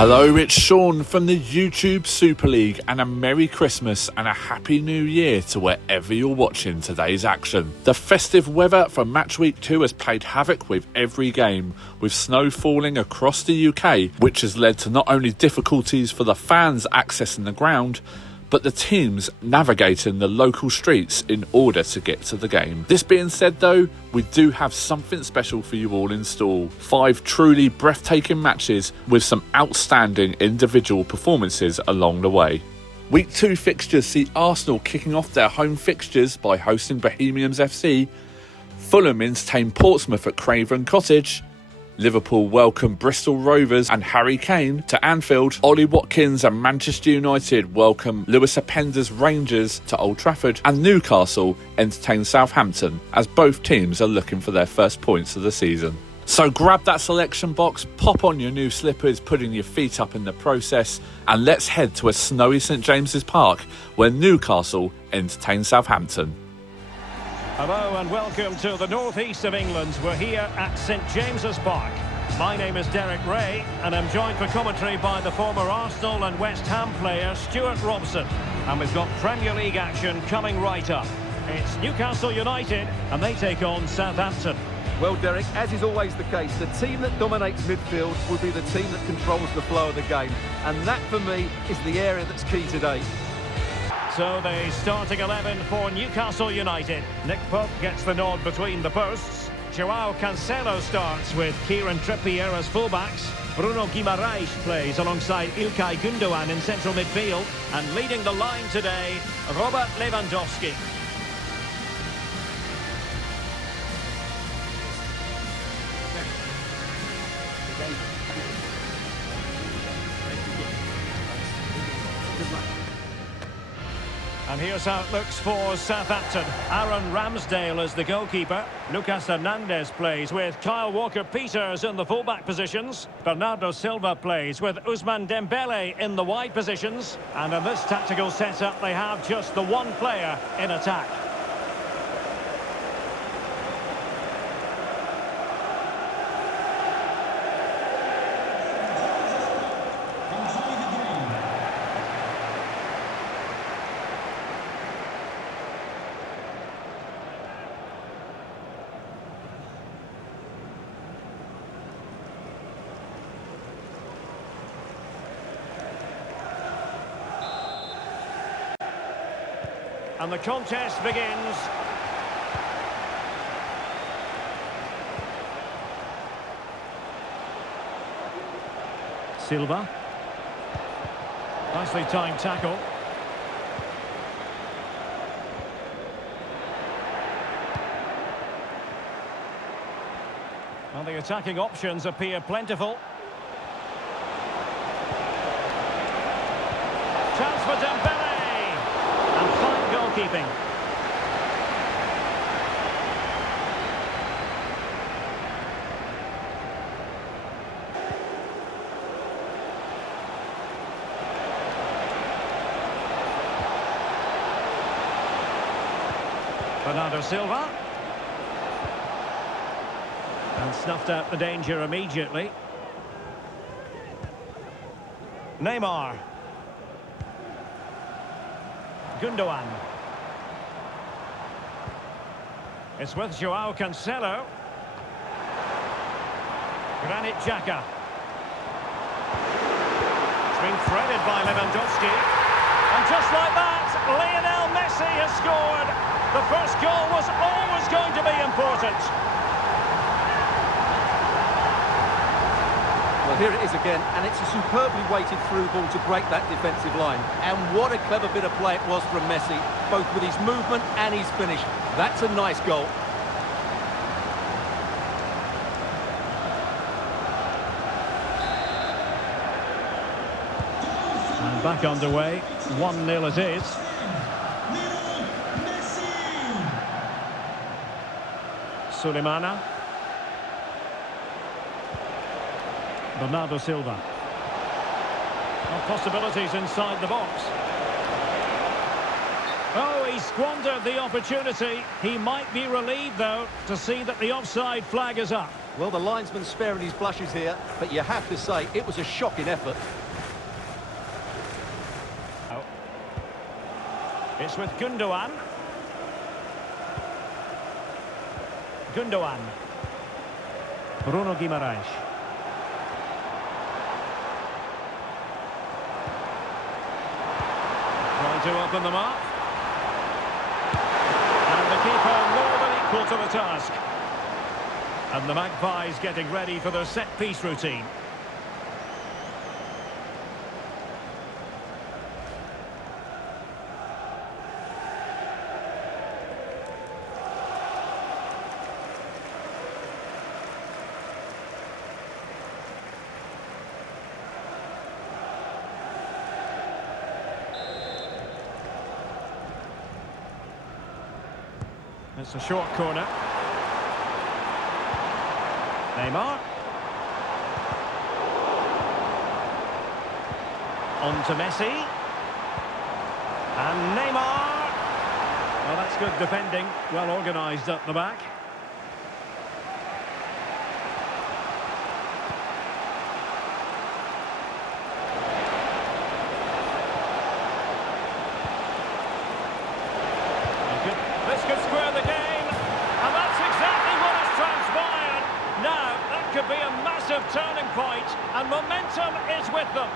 Hello, it's Sean from the YouTube Super League, and a Merry Christmas and a Happy New Year to wherever you're watching today's action. The festive weather for match week 2 has played havoc with every game, with snow falling across the UK, which has led to not only difficulties for the fans accessing the ground, but the teams navigating the local streets in order to get to the game. This being said though, we do have something special for you all in store. 5 truly breathtaking matches with some outstanding individual performances along the way. Week 2 fixtures see Arsenal kicking off their home fixtures by hosting Bohemian F.C, Fulham entertain Portsmouth at Craven Cottage, Liverpool welcome Bristol Rovers and Harry Kane to Anfield. Ollie Watkins and Manchester United welcome Lewis Openda's Rangers to Old Trafford. And Newcastle entertain Southampton as both teams are looking for their first points of the season. So grab that selection box, pop on your new slippers, putting your feet up in the process, and let's head to a snowy St James's Park where Newcastle entertain Southampton. Hello and welcome to the northeast of England. We're here at St James's Park. My name is Derek Ray and I'm joined for commentary by the former Arsenal and West Ham player Stuart Robson. And we've got Premier League action coming right up. It's Newcastle United and they take on Southampton. Well, Derek, as is always the case, the team that dominates midfield will be the team that controls the flow of the game. And that, for me, is the area that's key today. So the starting 11 for Newcastle United. Nick Pope gets the nod between the posts. Joao Cancelo starts with Kieran Trippier as fullbacks. Bruno Guimaraes plays alongside Ilkay Gundogan in central midfield. And leading the line today, Robert Lewandowski. And here's how it looks for Southampton. Aaron Ramsdale is the goalkeeper. Lucas Hernandez plays with Kyle Walker-Peters in the fullback positions. Bernardo Silva plays with Ousmane Dembele in the wide positions. And in this tactical setup, they have just the one player in attack. And the contest begins. Silva. Nicely timed tackle. Well, the attacking options appear plentiful. Chance for Dembele. And fine goalkeeping. Bernardo Silva. And snuffed out the danger immediately. Neymar. Gundogan. It's with Joao Cancelo. Granit Xhaka. It's been threaded by Lewandowski. And just like that, Lionel Messi has scored. The first goal was always going to be important. Well, here it is again, and it's a superbly weighted through ball to break that defensive line. And what a clever bit of play it was from Messi, both with his movement and his finish. That's a nice goal. And back underway, 1-0 it is. Sulemana. Bernardo Silva. Well, possibilities inside the box. Oh, he squandered the opportunity. He might be relieved, though, to see that the offside flag is up. Well, the linesman sparing his blushes here, but you have to say it was a shocking effort. Oh. It's with Gundogan. Gundogan. Bruno Guimaraes. Trying to open them up. And the keeper more than equal to the task. And the Magpies getting ready for their set-piece routine. It's a short corner. Neymar. On to Messi. And Neymar. Well, that's good defending. Well organised up the back. This could square the game. And that's exactly what has transpired. Now, that could be a massive turning point, and momentum is with them.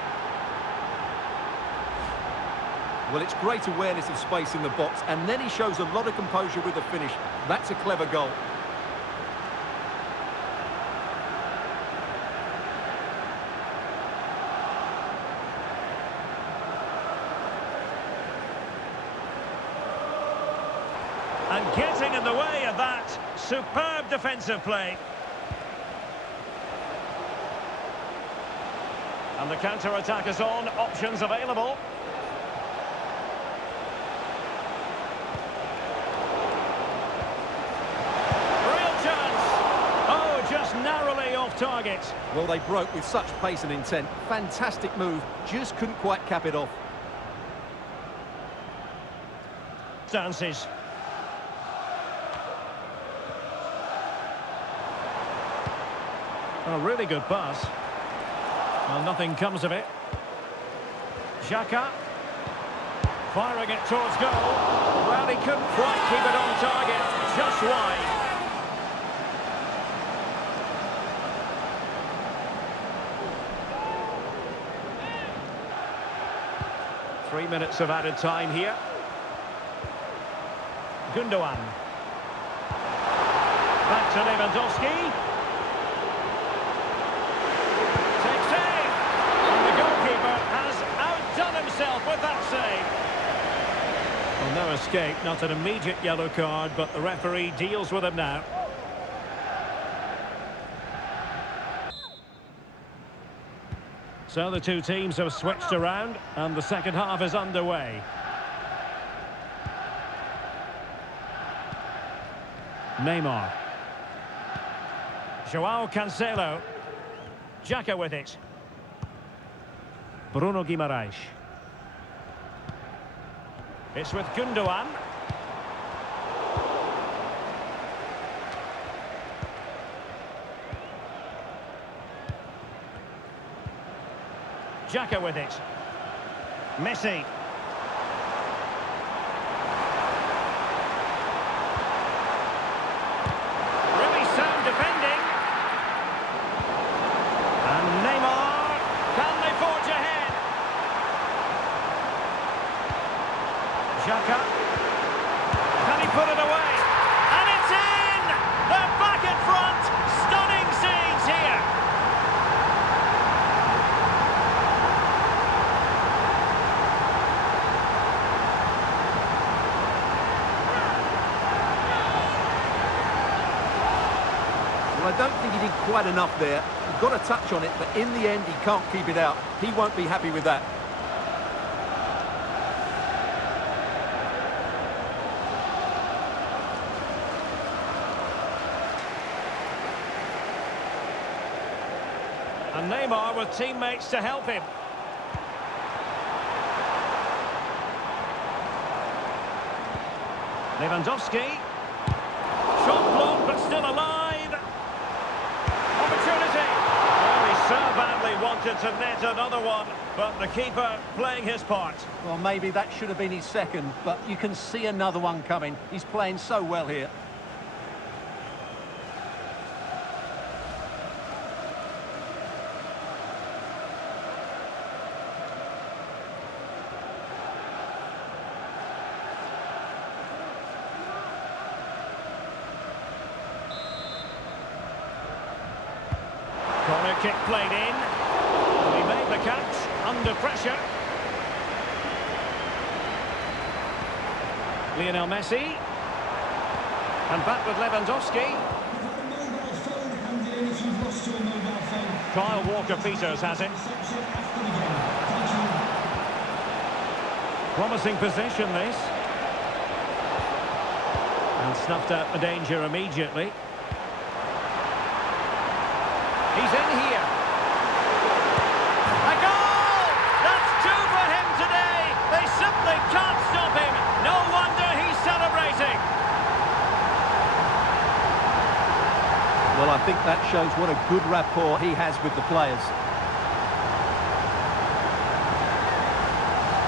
Well, it's great awareness of space in the box, and then he shows a lot of composure with the finish. That's a clever goal. And getting in the way of that, superb defensive play. And the counter-attack is on, options available. Real chance! Oh, just narrowly off target. Well, they broke with such pace and intent. Fantastic move, just couldn't quite cap it off. Stances. A really good pass. Well, nothing comes of it. Xhaka. Firing it towards goal. Well, he couldn't quite keep it on target. Just wide. Three minutes of added time here. Gundogan. Back to Lewandowski. With that save. Well, no escape, not an immediate yellow card, but the referee deals with him now. So the two teams have switched around, and the second half is underway. Neymar. Joao Cancelo. Xhaka with it. Bruno Guimaraes. It's with Gundogan. Xhaka with it. Messi. Really sound defending. And Neymar. Can they forge ahead? Xhaka. Can he put it away? And it's in! They're back in front! Stunning scenes here! Well, I don't think he did quite enough there. He got a touch on it, but in the end, he can't keep it out. He won't be happy with that. And Neymar with teammates to help him. Lewandowski. Shot blocked, but still alive. wanted to net another one, but the keeper playing his part. Well, maybe that should have been his second, but you can see another one coming. He's playing so well here. Corner kick played in. He made the catch under pressure. Lionel Messi. And back with Lewandowski. Kyle Walker-Peters has it. Promising possession, this. And snuffed out the danger immediately. He's in here. A goal! That's two for him today. They simply can't stop him. No wonder he's celebrating. Well, I think that shows what a good rapport he has with the players.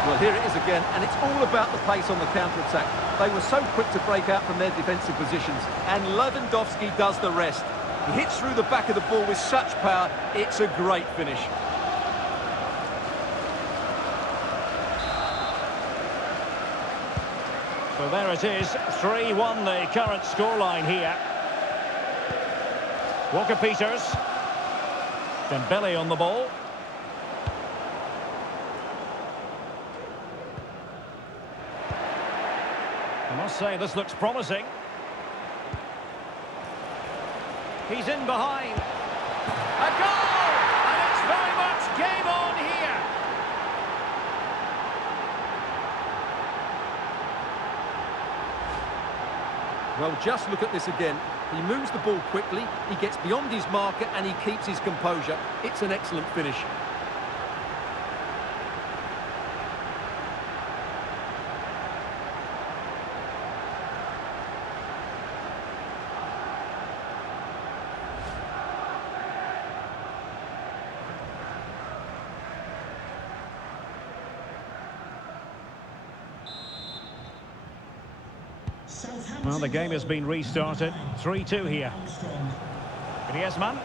Well, here it is again, and it's all about the pace on the counter-attack. They were so quick to break out from their defensive positions, and Lewandowski does the rest. He hits through the back of the ball with such power, it's a great finish. So there it is, 3-1 the current scoreline here. Walker-Peters. Dembele on the ball. I must say, this looks promising. He's in behind. A goal! And it's very much game on here. Well, just look at this again. He moves the ball quickly, he gets beyond his marker and he keeps his composure. It's an excellent finish. Well, the game has been restarted. 3-2 here. Griezmann.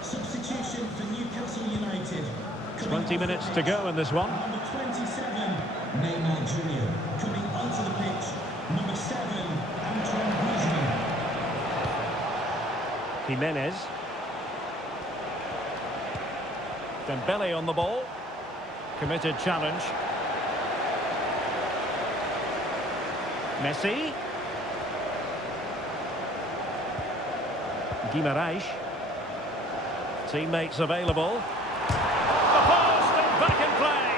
Substitution for Newcastle United. 20 minutes to go in this one. Number 27, Neymar Jr. Coming onto the pitch, number 7, Antoine Griezmann. Jimenez. Dembele on the ball. Committed challenge. Messi. Guimaraes. Teammates available. The post and back in play.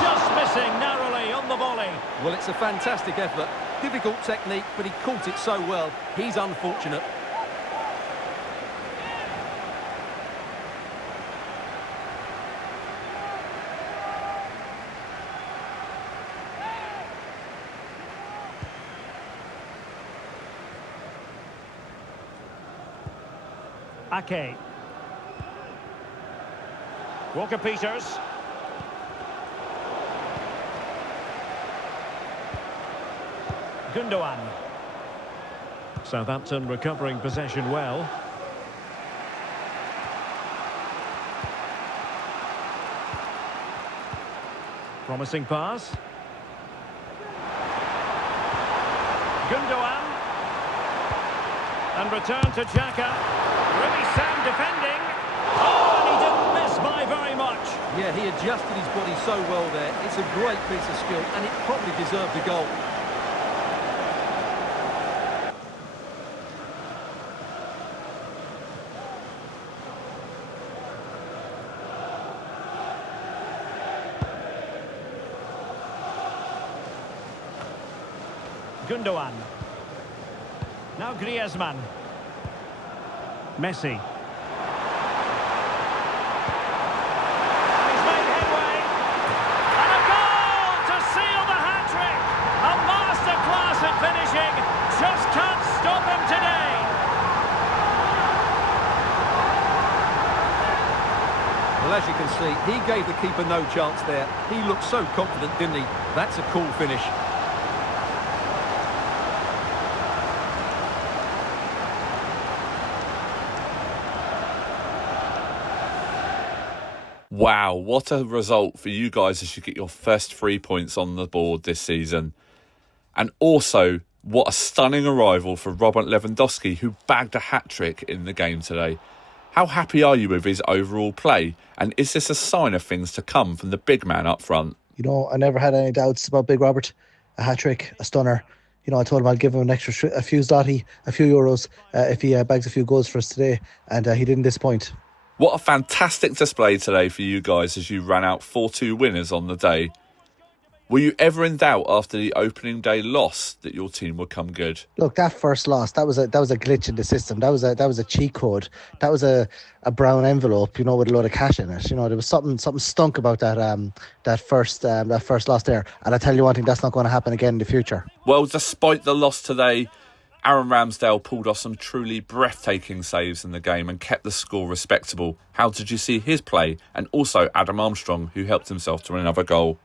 Just missing narrowly on the volley. Well, it's a fantastic effort. Difficult technique, but he caught it so well. He's unfortunate. Ake. Walker-Peters. Gundogan. Southampton recovering possession well. Promising pass. Gundogan. And return to Xhaka. Really sound defending. Oh, and he didn't miss by very much. Yeah, he adjusted his body so well there. It's a great piece of skill, and it probably deserved a goal. Gundogan. Now Griezmann. Messi. And he's made headway. And a goal to seal the hat-trick. A masterclass at finishing. Just can't stop him today. as you can see, he gave the keeper no chance there. He looked so confident, didn't he? That's a cool finish. Wow, what a result for you guys as you get your first 3 points on the board this season. And also, what a stunning arrival for Robert Lewandowski, who bagged a hat-trick in the game today. How happy are you with his overall play? And is this a sign of things to come from the big man up front? You know, I never had any doubts about Big Robert. A hat-trick, a stunner. You know, I told him I'd give him an extra a few euros if he bags a few goals for us today. And he didn't disappoint. What a fantastic display today for you guys as you ran out 4-2 winners on the day. Were you ever in doubt after the opening day loss that your team would come good? Look, that first loss, that was a glitch in the system. That was a cheat code. That was a brown envelope, you know, with a load of cash in it. You know, there was something stunk about that first loss there. And I tell you one thing, that's not going to happen again in the future. Well, despite the loss today, Aaron Ramsdale pulled off some truly breathtaking saves in the game and kept the score respectable. How did you see his play? And also Adam Armstrong, who helped himself to another goal.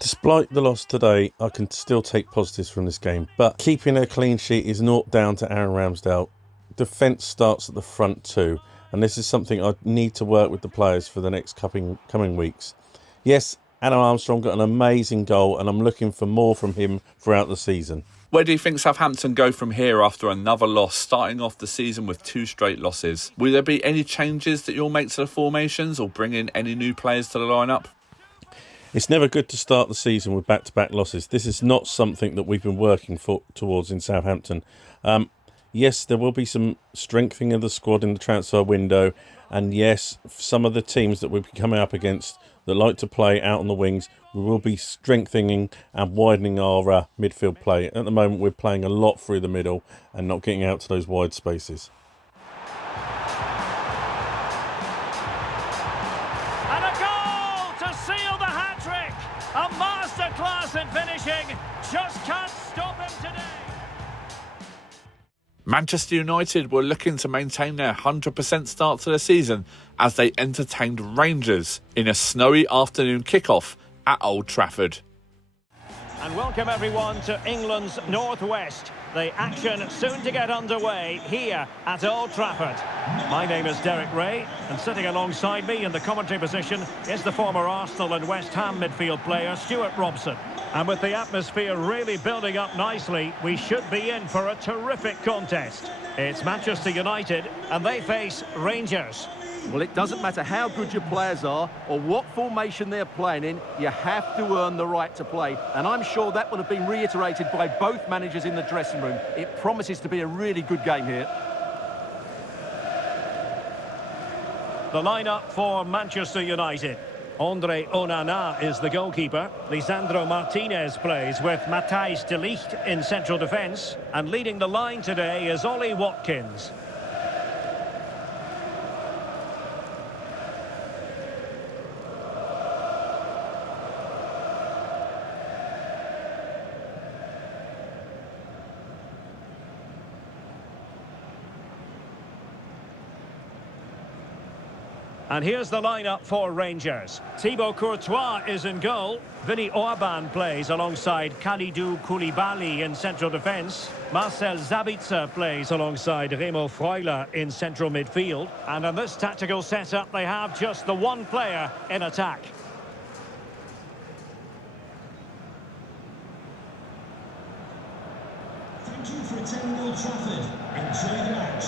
Despite the loss today, I can still take positives from this game. But keeping a clean sheet is not down to Aaron Ramsdale. Defence starts at the front too. And this is something I need to work with the players for the next coming weeks. Yes, Adam Armstrong got an amazing goal and I'm looking for more from him throughout the season. Where do you think Southampton go from here after another loss, starting off the season with 2 straight losses? Will there be any changes that you'll make to the formations or bring in any new players to the lineup? It's never good to start the season with back-to-back losses. This is not something that we've been working towards in Southampton. Yes, there will be some strengthening of the squad in the transfer window. And yes, some of the teams that we'll be coming up against that like to play out on the wings, we will be strengthening and widening our midfield play. At the moment, we're playing a lot through the middle and not getting out to those wide spaces. And a goal to seal the hat-trick! A masterclass in finishing. Just can't stop him today. Manchester United were looking to maintain their 100% start to the season as they entertained Rangers in a snowy afternoon kickoff at Old Trafford. And welcome everyone to England's Northwest. The action soon to get underway here at Old Trafford. My name is Derek Ray, and sitting alongside me in the commentary position is the former Arsenal and West Ham midfield player Stuart Robson. And with the atmosphere really building up nicely, we should be in for a terrific contest. It's Manchester United, and they face Rangers. Well, it doesn't matter how good your players are or what formation they're playing in, you have to earn the right to play. And I'm sure that will have been reiterated by both managers in the dressing room. It promises to be a really good game here. The lineup for Manchester United. Andre Onana is the goalkeeper. Lisandro Martinez plays with Matthijs de Ligt in central defence. And leading the line today is Ollie Watkins. And here's the lineup for Rangers. Thibaut Courtois is in goal. Vinny Orban plays alongside Kalidou Koulibaly in central defence. Marcel Sabitzer plays alongside Remo Freuler in central midfield. And in this tactical setup, they have just the one player in attack. Thank you for attending Old Trafford. Enjoy the match.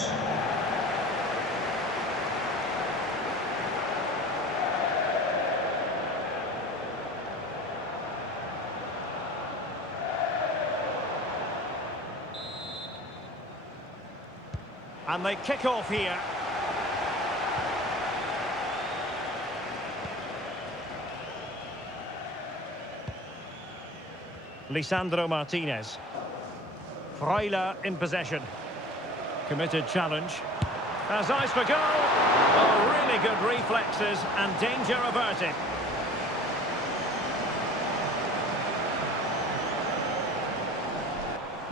And they kick off here. Lisandro Martinez. Freuler in possession. Committed challenge. Has eyes for goal. Oh, really good reflexes and danger averted.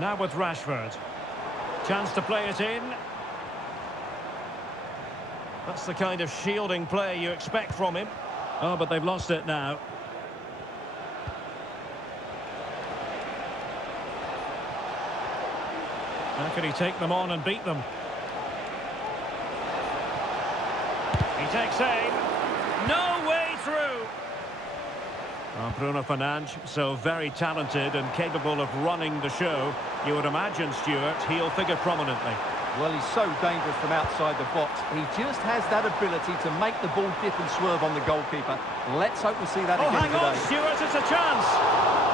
Now with Rashford. Chance to play it in. That's the kind of shielding play you expect from him. Oh, but they've lost it now. How can he take them on and beat them? He takes aim. No way through. Oh, Bruno Fernandes, so very talented and capable of running the show. You would imagine, Stuart, he'll figure prominently. Well, he's so dangerous from outside the box. He just has that ability to make the ball dip and swerve on the goalkeeper. Let's hope we see that again today. Oh, hang on, Stuart, it's a chance.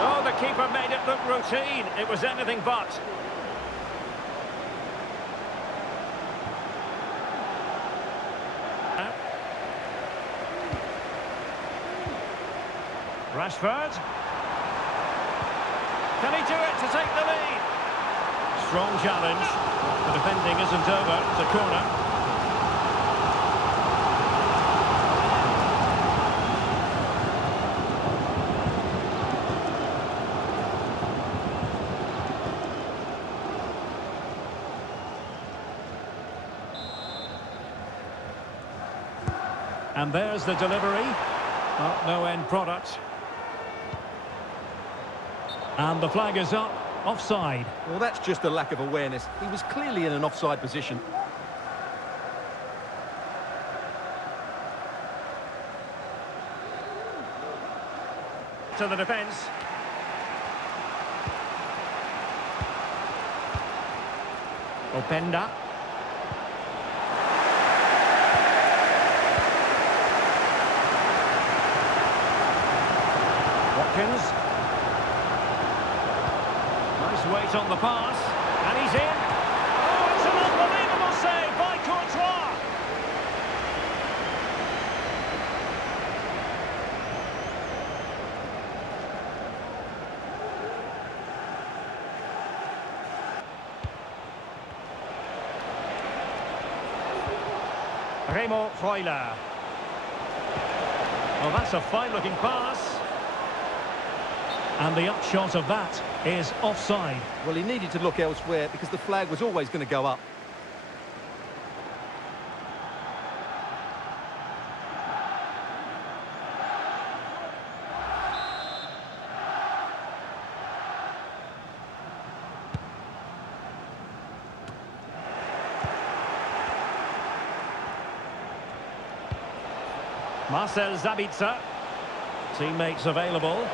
Oh, the keeper made it look routine. It was anything but. Rashford. Can he do it to take the lead? Strong challenge. The defending isn't over. It's a corner. And there's the delivery. Oh, no end product. And the flag is up. Offside. Well, that's just a lack of awareness. He was clearly in an offside position. To the defence. Openda. Watkins. Weight on the pass, and he's in. Oh, it's an unbelievable save by Courtois. Remo Freuler. Well, that's a fine-looking pass. And the upshot of that is offside. Well, he needed to look elsewhere because the flag was always going to go up. Marcel Sabitzer. Teammates available.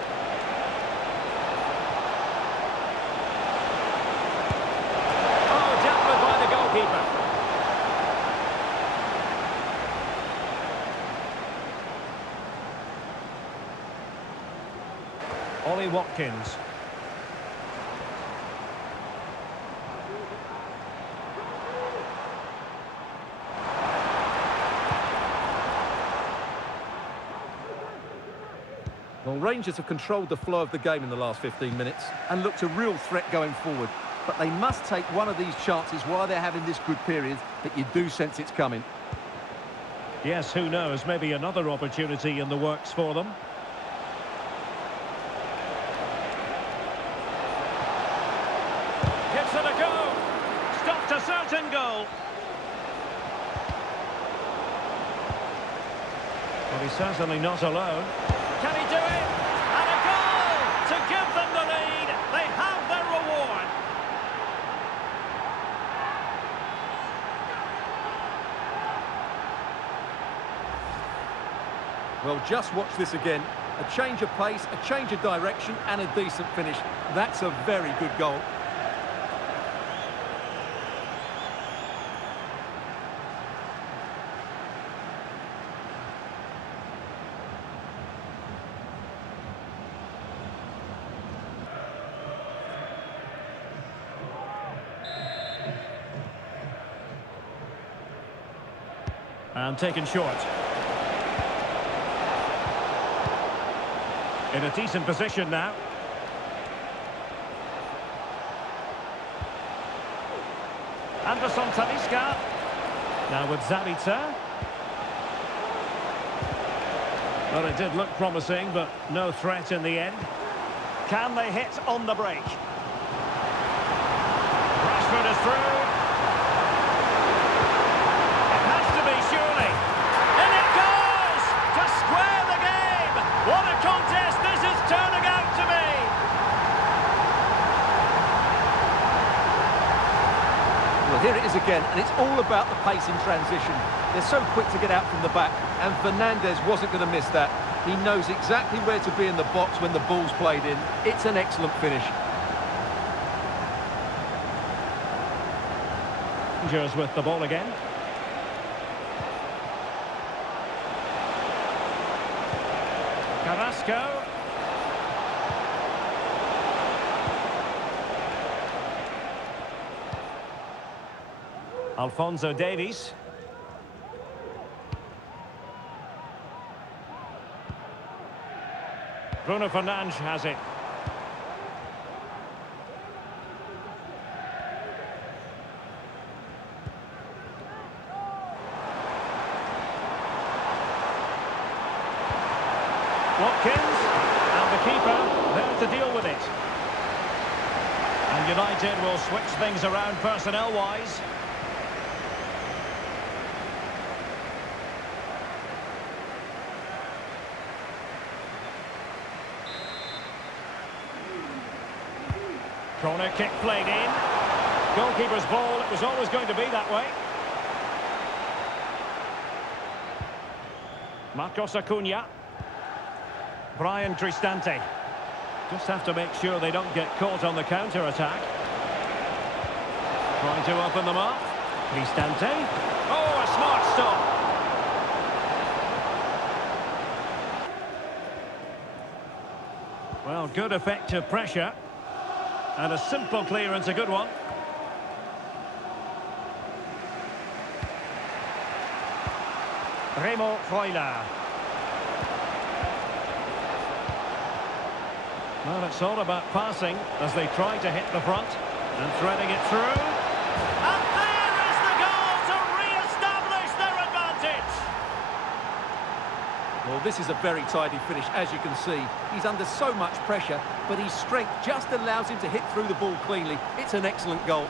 Ollie Watkins. Well, Rangers have controlled the flow of the game in the last 15 minutes and looked a real threat going forward. But they must take one of these chances while they're having this good period that you do sense it's coming. Yes, who knows? Maybe another opportunity in the works for them. Gives it a go. Stopped a certain goal. Well, he's certainly not alone. Can he do it? And a goal to give them the lead. They have their reward. Well, just watch this again. A change of pace, a change of direction, and a decent finish. That's a very good goal. And taken short. In a decent position now. Anderson Talisca. Now with Zabitzer. Well, it did look promising, but no threat in the end. Can they hit on the break? Rashford is through. It has to be, surely. Here it is again, and it's all about the pace in transition. They're so quick to get out from the back, and Fernandes wasn't going to miss that. He knows exactly where to be in the box when the ball's played in. It's an excellent finish. Rangers with the ball again. Carrasco. Alphonso Davies. Bruno Fernandes has it. Watkins, and the keeper there to deal with it. And United will switch things around personnel-wise. Corner kick played in. Goalkeeper's ball, it was always going to be that way. Marcos Acuna. Brian Cristante. Just have to make sure they don't get caught on the counter-attack. Trying to open them up. Cristante. Oh, a smart stop. Well, good effective pressure. And a simple clearance, a good one. Remo Freuler. Well, it's all about passing as they try to hit the front and threading it through. And there is the goal to re-establish their advantage. Well, this is a very tidy finish, as you can see. He's under so much pressure, but his strength just allows him to hit through the ball cleanly. It's an excellent goal.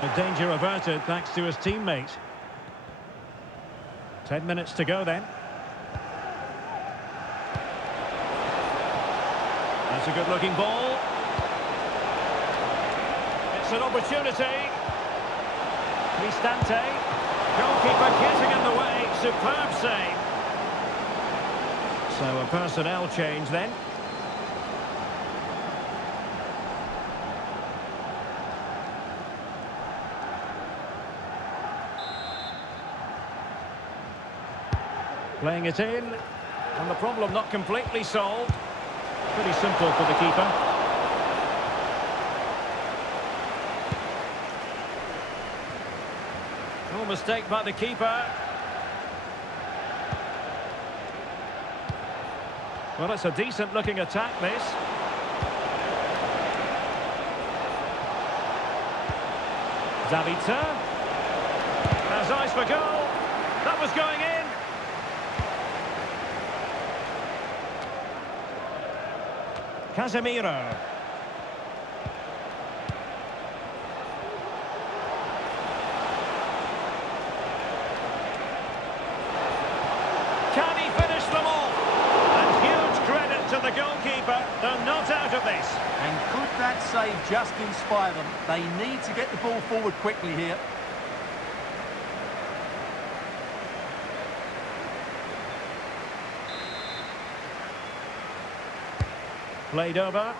A danger averted thanks to his teammate. 10 minutes to go then. That's a good-looking ball. It's an opportunity. Cristante. Goalkeeper getting in the way. Superb save. So a personnel change then. Playing it in. And the problem not completely solved. Pretty simple for the keeper. No mistake by the keeper. Well, it's a decent looking attack, this. Zabitzer. Has eyes for goal. That was going in. Casemiro. Can he finish them all? And huge credit to the goalkeeper. They're not out of this. And could that save just inspire them? They need to get the ball forward quickly here. Played over. Well,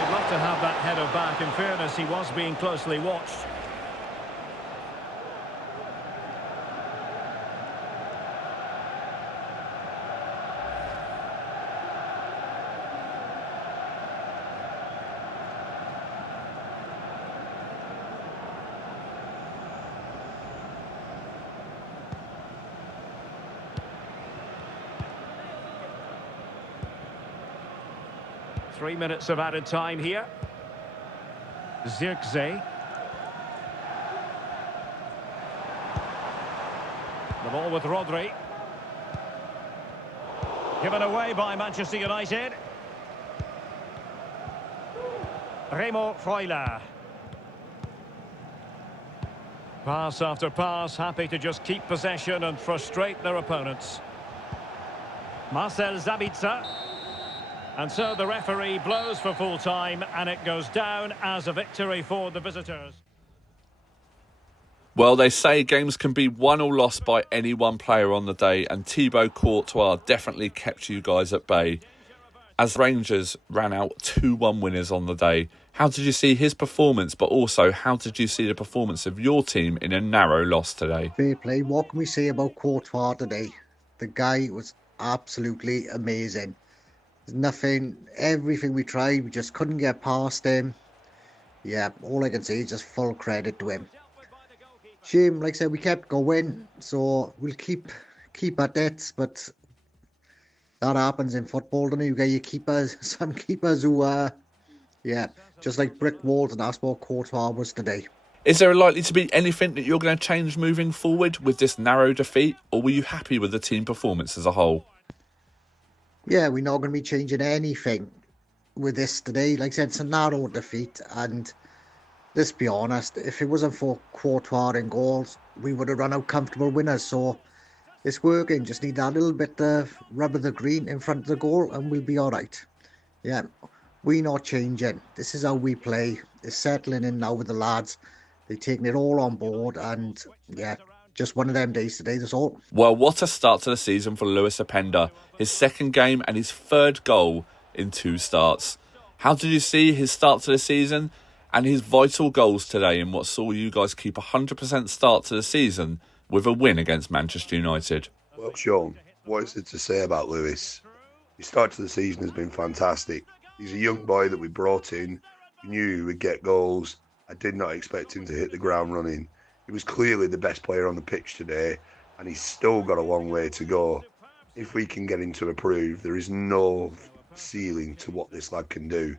he'd love to have that header back. In fairness, he was being closely watched. Three minutes of added time here. Zirkzee. The ball with Rodri. Given away by Manchester United. Remo Freuler. Pass after pass, happy to just keep possession and frustrate their opponents. Marcel Zabitzer. And so the referee blows for full time, and it goes down as a victory for the visitors. Well, they say games can be won or lost by any one player on the day, and Thibaut Courtois definitely kept you guys at bay, as Rangers ran out 2-1 winners on the day. How did you see his performance, but also how did you see the performance of your team in a narrow loss today? Fair play. What can we say about Courtois today? The guy was absolutely amazing. There's nothing, everything we tried, we just couldn't get past him. Yeah, all I can say is just full credit to him. Shame, like I said, we kept going, so we'll keep at it, but that happens in football, don't you? You get your keepers, some keepers who just like brick walls, and that's what Courtois was today. Is there likely to be anything that you're going to change moving forward with this narrow defeat, or were you happy with the team performance as a whole? Yeah, we're not going to be changing anything with this today. Like I said, it's a narrow defeat, and let's be honest, if it wasn't for Courtois in goals, we would have run out comfortable winners. So it's working. Just need that little bit of rub of the green in front of the goal, and we'll be all right. Yeah, we're not changing. This is how we play. It's settling in now with the lads. They're taking it all on board, and yeah, just one of them days today, that's all. Well, what a start to the season for Lewis Openda. His second game and his third goal in 2 starts. How did you see his start to the season and his vital goals today in what saw you guys keep a 100% start to the season with a win against Manchester United? Well, Sean, what is it to say about Lewis? His start to the season has been fantastic. He's a young boy that we brought in. We knew he would get goals. I did not expect him to hit the ground running. He was clearly the best player on the pitch today, and he's still got a long way to go. If we can get him to improve, there is no ceiling to what this lad can do.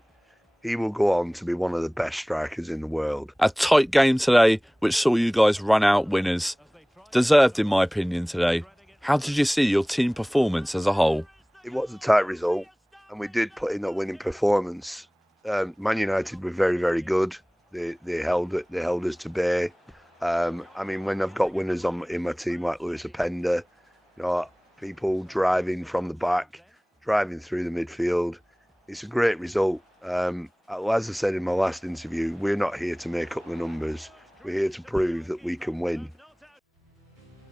He will go on to be one of the best strikers in the world. A tight game today, which saw you guys run out winners. Deserved, in my opinion, today. How did you see your team performance as a whole? It was a tight result, and we did put in that winning performance. Man United were very, very good. They held us to bay. I mean, when I've got winners in my team like Lewis Openda, people driving from the back, driving through the midfield, it's a great result. As I said in my last interview, we're not here to make up the numbers. We're here to prove that we can win.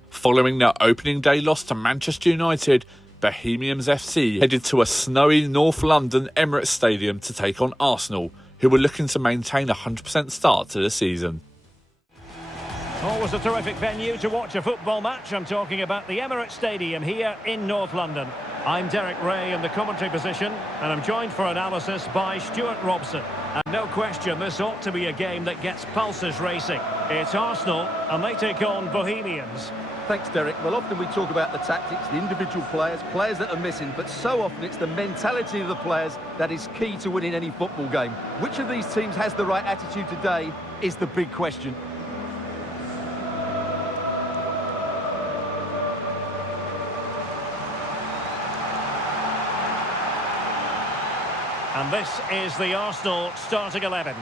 Following their opening day loss to Manchester United, Bohemian F.C. headed to a snowy North London Emirates Stadium to take on Arsenal, who were looking to maintain a 100% start to the season. Always a terrific venue to watch a football match. I'm talking about the Emirates Stadium here in North London. I'm Derek Ray in the commentary position, and I'm joined for analysis by Stuart Robson. And no question, this ought to be a game that gets pulses racing. It's Arsenal, and they take on Bohemians. Thanks, Derek. Well, often we talk about the tactics, the individual players that are missing, but so often it's the mentality of the players that is key to winning any football game. Which of these teams has the right attitude today is the big question. And this is the Arsenal starting 11.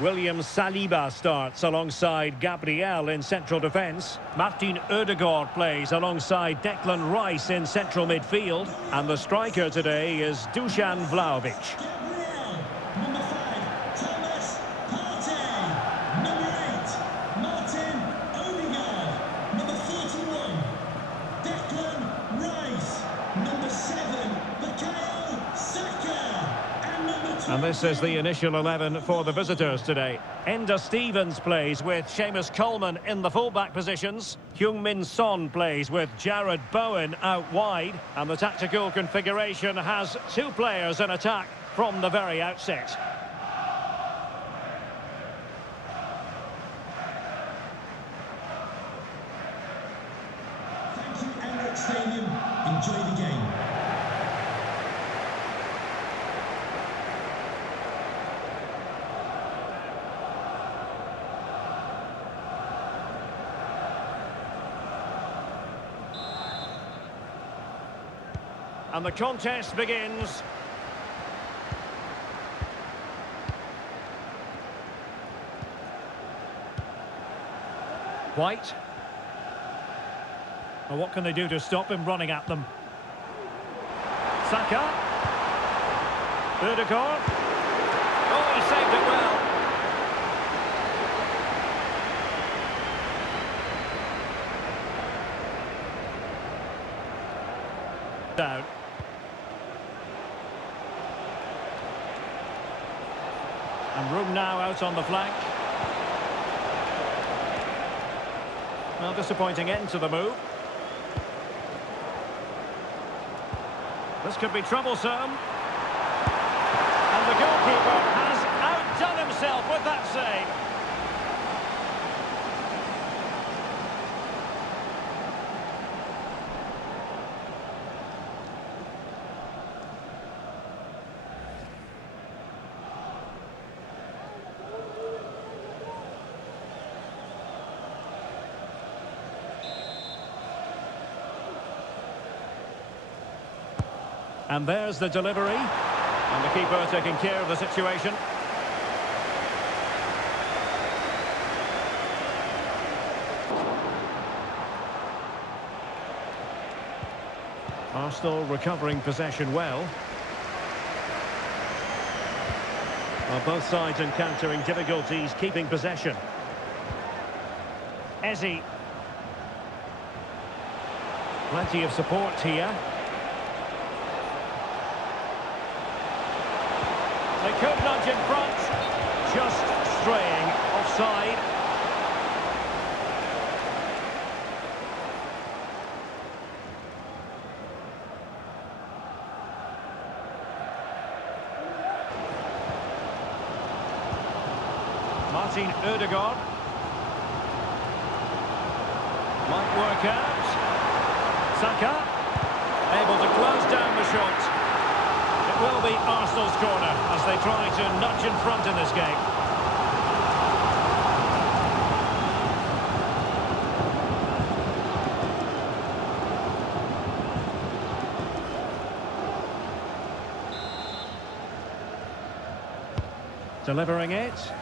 William Saliba starts alongside Gabriel in central defence. Martin Ødegaard plays alongside Declan Rice in central midfield. And the striker today is Dusan Vlahovic. Number 5, Thomas Partey. Number 8, Martin Ødegaard. Number 41, Declan Rice. Number 7, Bukayo Saka. And this is the initial 11 for the visitors today. Enda Stevens plays with Seamus Coleman in the fullback positions. Heung-min Son plays with Jared Bowen out wide. And the tactical configuration has 2 players in attack from the very outset. Thank you, Emirates Stadium. Enjoy the game. And the contest begins. White. Well, what can they do to stop him running at them? Saka. Ødegaard. Oh, he saved it well. Down. And room now out on the flank. Well, disappointing end to the move. This could be troublesome. And the goalkeeper has outdone himself with that save. And there's the delivery. And the keeper taking care of the situation. Arsenal recovering possession well. Both sides encountering difficulties keeping possession. Eze. Plenty of support here. They could nudge in front, just straying offside. Martin Ødegaard. Might work out. Saka, able to close down the shot. It will be Arsenal's corner as they try to nudge in front in this game. Delivering it.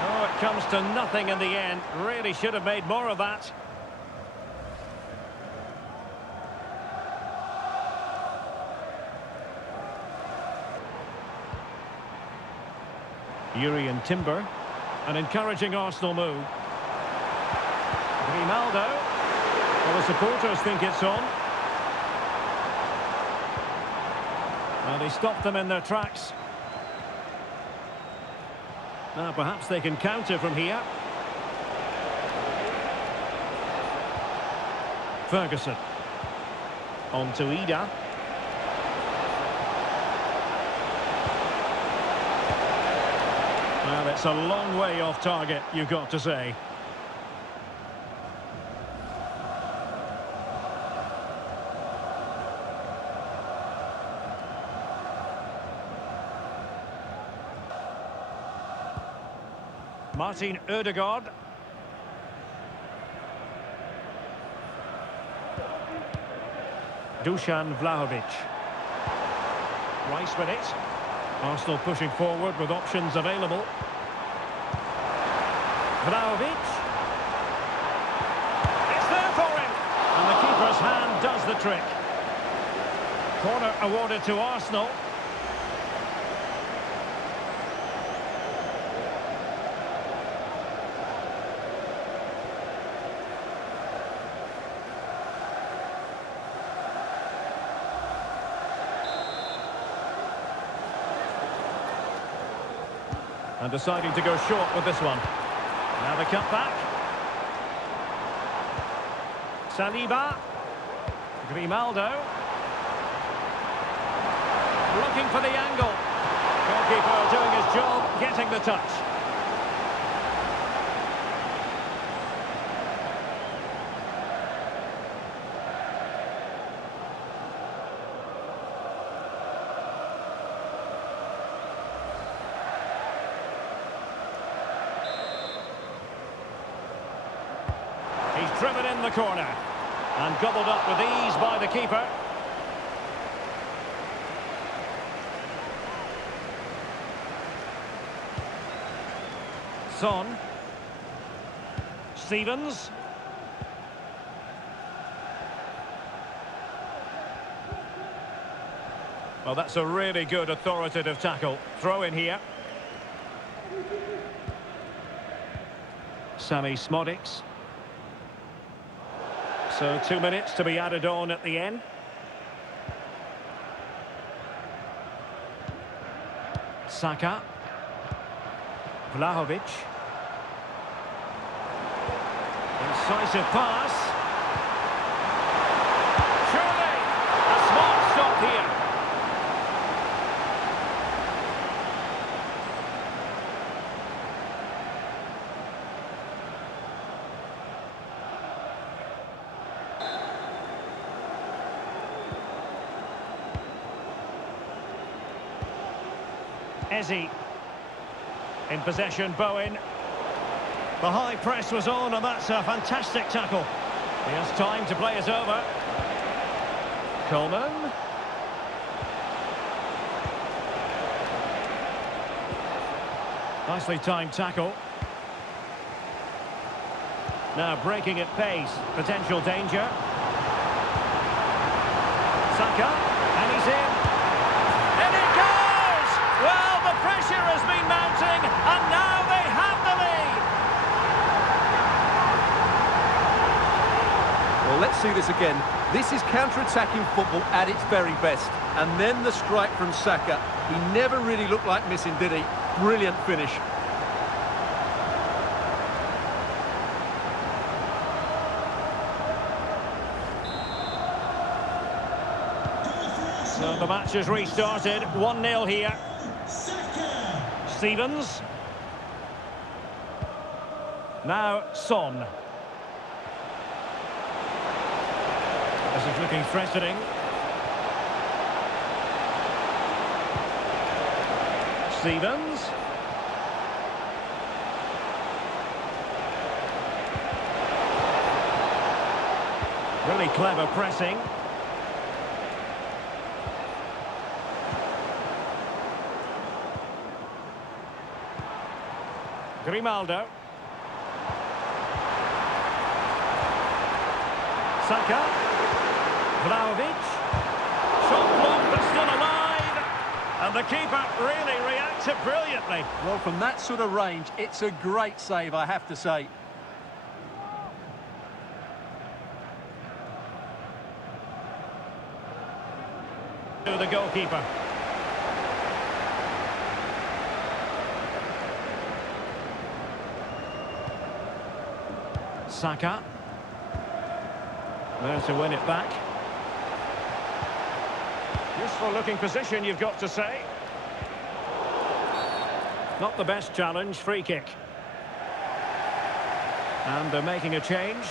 Oh, it comes to nothing in the end. Really should have made more of that. Yuri and Timber, an encouraging Arsenal move. Grimaldo, well, the supporters think it's on. Well, they stopped them in their tracks. Now perhaps they can counter from here. Ferguson. On to Ida. Well, it's a long way off target, you've got to say. Martin Ødegaard. Dusan Vlahovic. Rice with it. Arsenal pushing forward with options available. Vlahovic. It's there for him. And the keeper's hand does the trick. Corner awarded to Arsenal. And deciding to go short with this one. Now the cut back. Saliba. Grimaldo. Looking for the angle. Goalkeeper doing his job, getting the touch. He's driven in the corner and gobbled up with ease by the keeper. Son. Stevens. Well, that's a really good authoritative tackle. Throw in here. Sammy Smodics. So 2 minutes to be added on at the end. Saka. Vlahovic. Incisive pass. Surely a smart stop here. Eze. In possession, Bowen. The high press was on, and that's a fantastic tackle. He has time to play it over. Coleman. Nicely timed tackle. Now breaking at pace. Potential danger. Saka. And he's in. And it goes! Well, the pressure has been mounting, and now they have the lead. Well, let's see this again. This is counter-attacking football at its very best. And then the strike from Saka. He never really looked like missing, did he? Brilliant finish. So the match has restarted. 1-0 here. Stevens. Now Son. This is looking threatening. Stevens. Really clever pressing. Grimaldo. Saka. Vlahovic. Shot blocked but still alive. And the keeper really reacted brilliantly. Well, from that sort of range, it's a great save, I have to say. To the goalkeeper. Saka. There to win it back. Useful looking position, you've got to say. Not the best challenge, free kick. And they're making a change.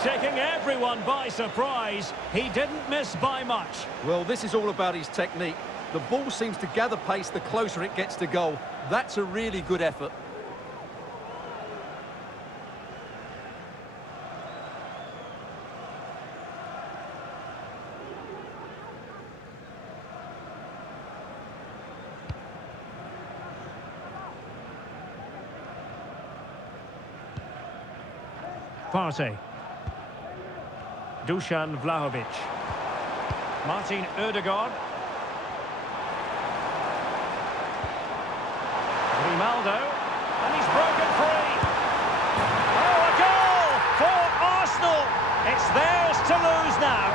Taking everyone by surprise. He didn't miss by much. Well, this is all about his technique. The ball seems to gather pace the closer it gets to goal. That's a really good effort. Partey. Dusan Vlahovic. Martin Ødegaard. Grimaldo. And he's broken free. Oh, a goal for Arsenal. It's theirs to lose now.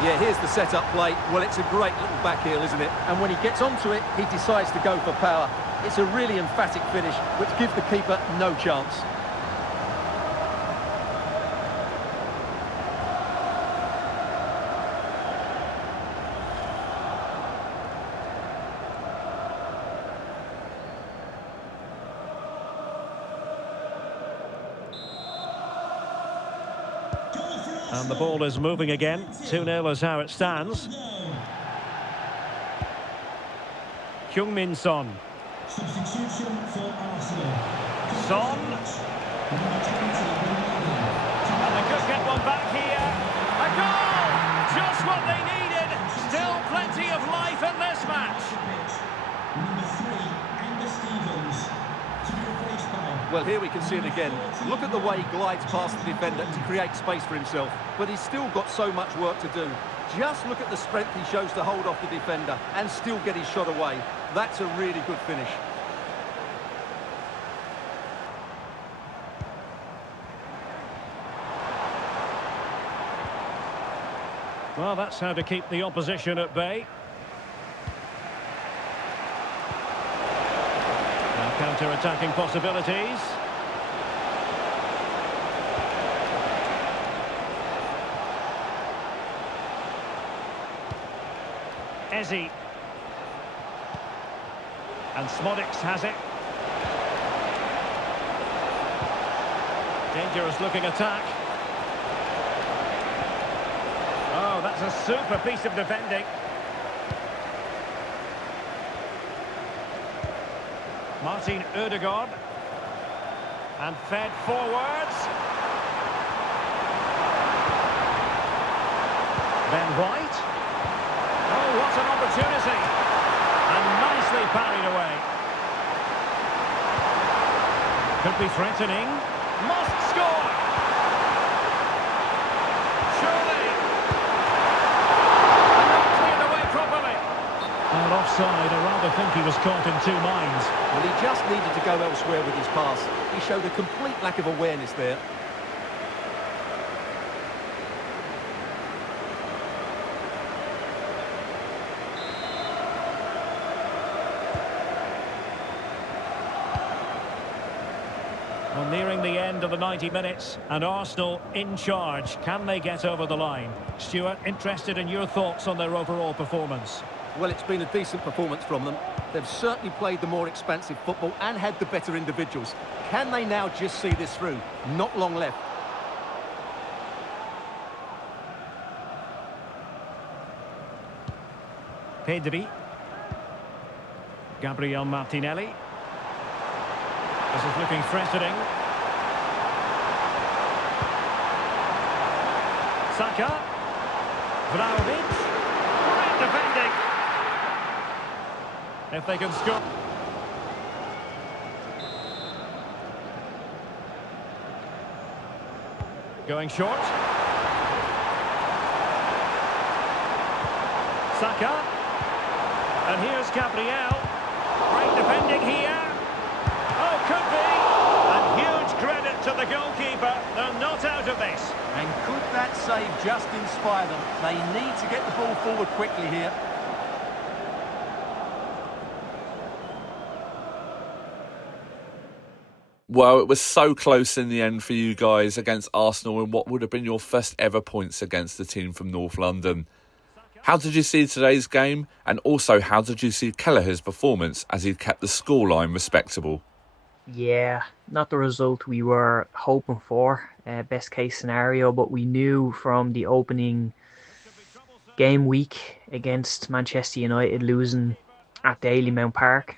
Yeah, here's the set-up play. Well, it's a great little back heel, isn't it? And when he gets onto it, he decides to go for power. It's a really emphatic finish, which gives the keeper no chance. And the ball is moving again. 2-0 is how it stands. Heung-min Son. Substitution for Arsenal. Son. And they could get one back here. A goal! Just what they needed. Still plenty of life in this match. Well, here we can see it again. Look at the way he glides past the defender to create space for himself. But he's still got so much work to do. Just look at the strength he shows to hold off the defender and still get his shot away. That's a really good finish. Well, that's how to keep the opposition at bay. Now counter-attacking possibilities. Eze. And Smodics has it. Dangerous looking attack. Oh, that's a super piece of defending. Martin Ødegaard. And fed forwards. Ben White. Oh, what an opportunity. And nicely parried away. Could be threatening. Must score. Surely. Not cleared away properly. And offside, I rather think he was caught in two minds. Well, he just needed to go elsewhere with his pass. He showed a complete lack of awareness there. Well, nearing the end of the 90 minutes, and Arsenal in charge. Can they get over the line? Stuart, interested in your thoughts on their overall performance. Well, it's been a decent performance from them. They've certainly played the more expansive football and had the better individuals. Can they now just see this through? Not long left. Pedri. Gabriel Martinelli. This is looking threatening. Saka. Vlahovic. Great defending. If they can score. Going short. Saka. And here's Gabriel. Great defending here. Oh, could be. And huge credit to the goalkeeper. They're not out of this. And could that save just inspire them? They need to get the ball forward quickly here. Well, it was so close in the end for you guys against Arsenal in what would have been your first ever points against the team from North London. How did you see today's game? And also, how did you see Kelleher's performance as he kept the scoreline respectable? Yeah, not the result we were hoping for, best case scenario, but we knew from the opening game week against Manchester United losing at Dalymount Park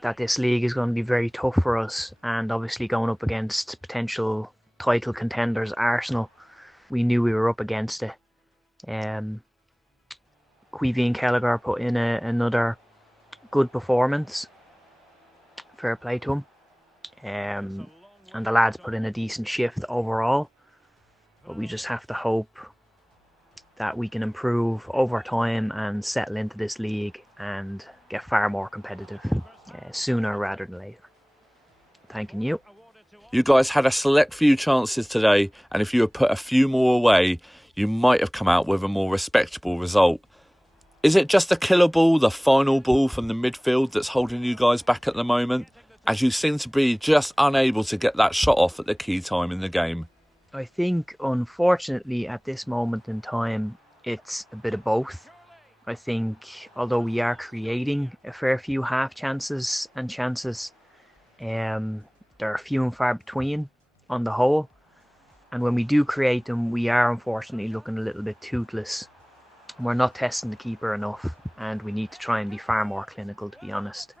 that this league is going to be very tough for us, and obviously going up against potential title contenders Arsenal, we knew we were up against it. Queevy and Kelleher put in another good performance. Fair play to him. And the lads put in a decent shift overall. But we just have to hope that we can improve over time and settle into this league and get far more competitive sooner rather than later. Thanking you. You guys had a select few chances today, and if you had put a few more away, you might have come out with a more respectable result. Is it just the killer ball, the final ball from the midfield that's holding you guys back at the moment, as you seem to be just unable to get that shot off at the key time in the game? I think, unfortunately, at this moment in time, it's a bit of both. I think, although we are creating a fair few half chances, they're few and far between on the whole. And when we do create them, we are unfortunately looking a little bit toothless. We're not testing the keeper enough, and we need to try and be far more clinical, to be honest.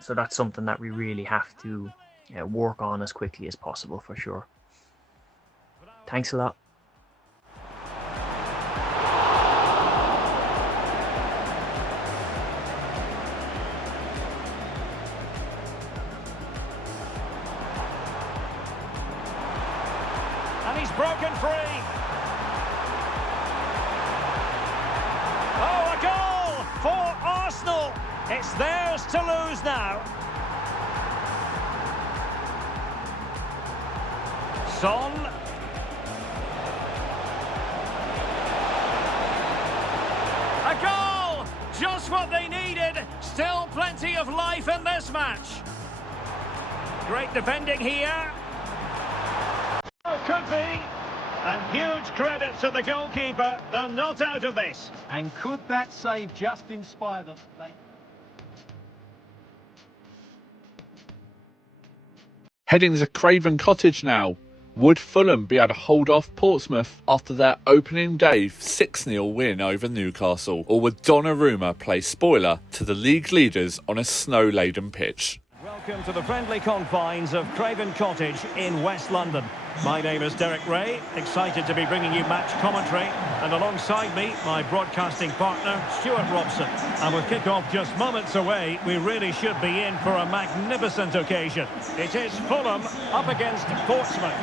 So that's something that we really have to work on as quickly as possible for sure. Thanks a lot. And he's broken free. Oh, a goal for Arsenal. It's theirs to lose now. Son. A goal! Just what they needed. Still plenty of life in this match. Great defending here. Oh, could be. And huge credit to the goalkeeper. They're not out of this. And could that save just inspire them? Heading to Craven Cottage now. Would Fulham be able to hold off Portsmouth after their opening day 6-0 win over Newcastle? Or would Donnarumma play spoiler to the league leaders on a snow-laden pitch? Welcome to the friendly confines of Craven Cottage in West London. My name is Derek Ray, excited to be bringing you match commentary, and alongside me, my broadcasting partner, Stuart Robson. And with kick-off just moments away, we really should be in for a magnificent occasion. It is Fulham up against Portsmouth.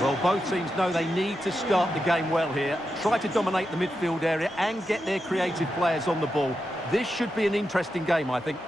Well, both teams know they need to start the game well here, try to dominate the midfield area and get their creative players on the ball. This should be an interesting game, I think.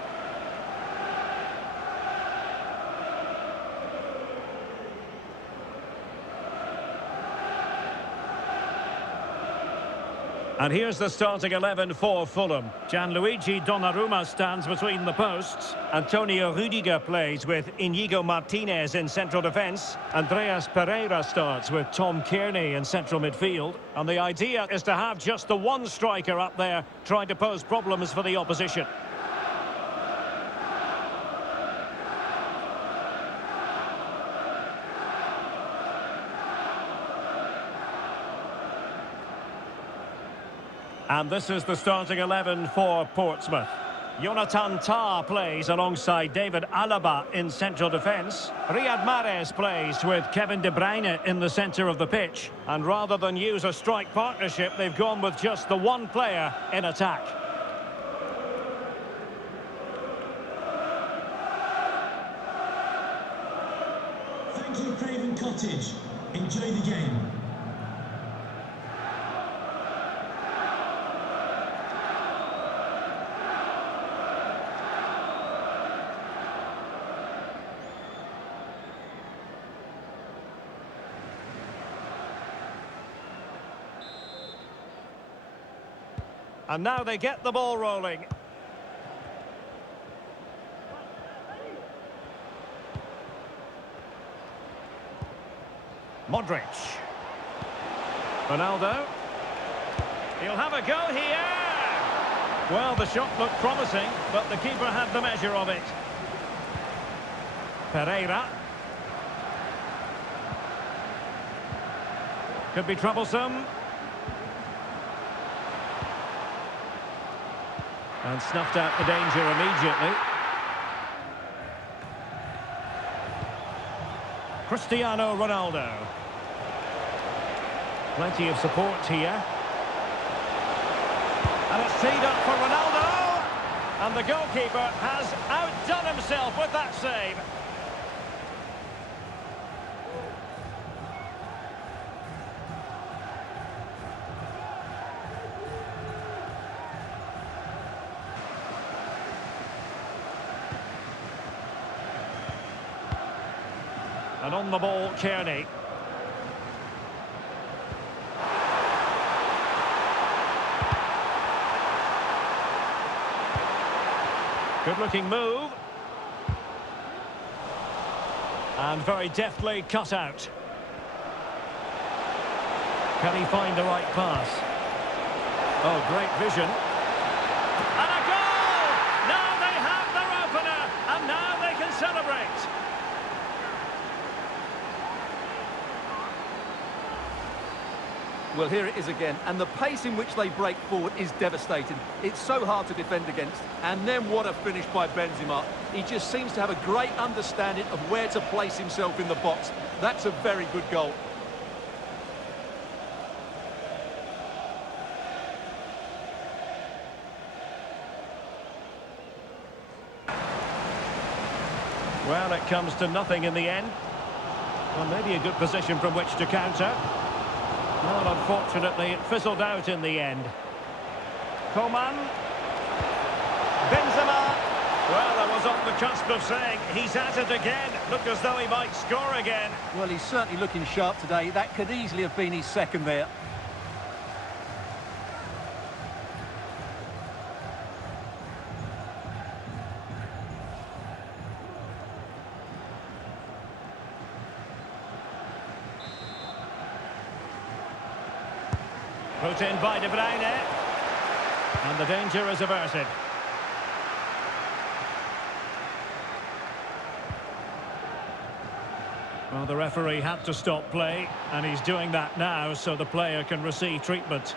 And here's the starting 11 for Fulham. Gianluigi Donnarumma stands between the posts. Antonio Rudiger plays with Inigo Martinez in central defence. Andreas Pereira starts with Tom Kearney in central midfield. And the idea is to have just the one striker up there trying to pose problems for the opposition. And this is the starting 11 for Portsmouth. Jonathan Tah plays alongside David Alaba in central defence. Riyad Mahrez plays with Kevin De Bruyne in the centre of the pitch. And rather than use a strike partnership, they've gone with just the one player in attack. Thank you, Craven Cottage. Enjoy the game. And now they get the ball rolling. Modric. Ronaldo. He'll have a go here. Well, the shot looked promising, but the keeper had the measure of it. Pereira. Could be troublesome. And snuffed out the danger immediately. Cristiano Ronaldo. Plenty of support here. And it's teed up for Ronaldo. And the goalkeeper has outdone himself with that save. And on the ball, Kearney. Good-looking move. And very deftly cut out. Can he find the right pass? Oh, great vision. And a goal! Now they have their opener, and now they can celebrate. Well, here it is again, and the pace in which they break forward is devastating. It's so hard to defend against. And then what a finish by Benzema. He just seems to have a great understanding of where to place himself in the box. That's a very good goal. Well, it comes to nothing in the end. Well, maybe a good position from which to counter. Well, unfortunately, it fizzled out in the end. Coman. Benzema. Well, I was on the cusp of saying he's at it again. Looked as though he might score again. Well, he's certainly looking sharp today. That could easily have been his second there. Put in by De Bruyne. And the danger is averted. Well, the referee had to stop play, and he's doing that now so the player can receive treatment.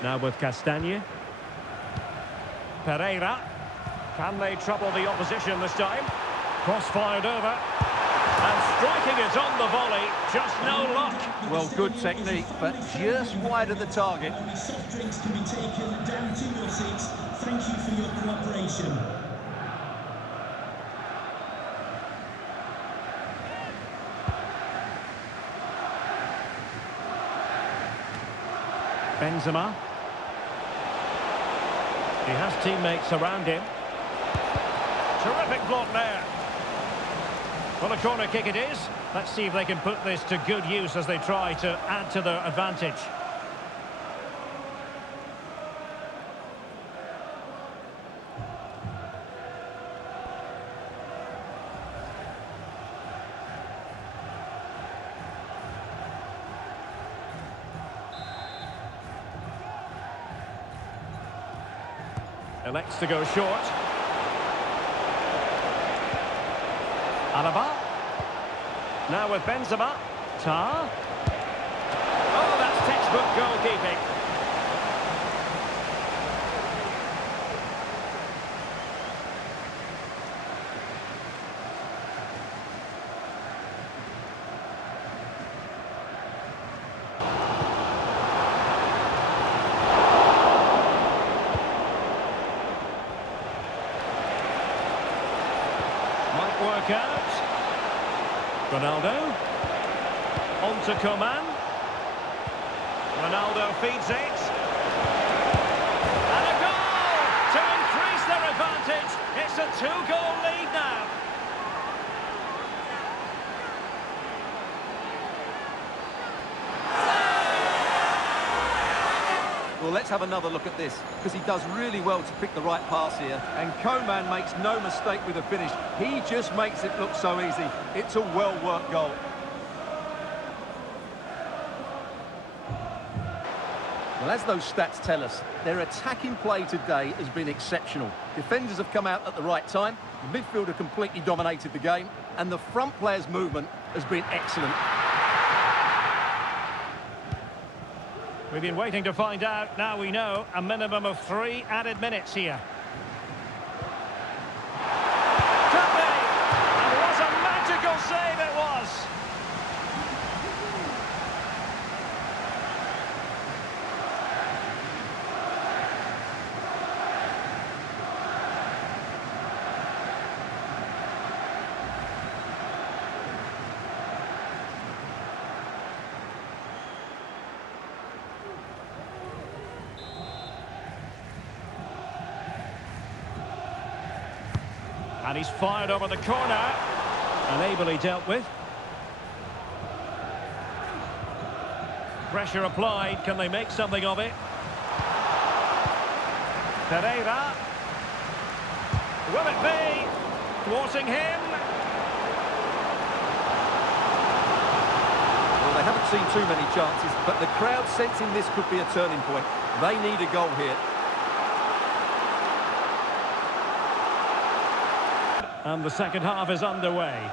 Now with Castagne. Pereira. Can they trouble the opposition this time? Cross fired over. And striking it on the volley. Just no luck. Well, good technique, but just wide of the target. Only soft drinks can be taken down to your seats. Thank you for your cooperation. Benzema. He has teammates around him. Terrific block there. Well, a corner kick it is. Let's see if they can put this to good use as they try to add to their advantage. Elects to go short. Alaba. Now with Benzema. Tar. Oh, that's textbook goalkeeping. Might work out. Ronaldo. On to Coman. Ronaldo feeds it. And a goal to increase their advantage. It's a 2-goal lead now. Well, let's have another look at this, because he does really well to pick the right pass here. And Coman makes no mistake with the finish. He just makes it look so easy. It's a well-worked goal. Well, as those stats tell us, their attacking play today has been exceptional. Defenders have come out at the right time, the midfielder completely dominated the game, and the front player's movement has been excellent. We've been waiting to find out. Now we know a minimum of 3 added minutes here. Could be! And what a magical save it was! And he's fired over the corner. And ably dealt with. Pressure applied. Can they make something of it? Pereira. Will it be? Thwarting him. Well, they haven't seen too many chances, but the crowd sensing this could be a turning point. They need a goal here. And the second half is underway.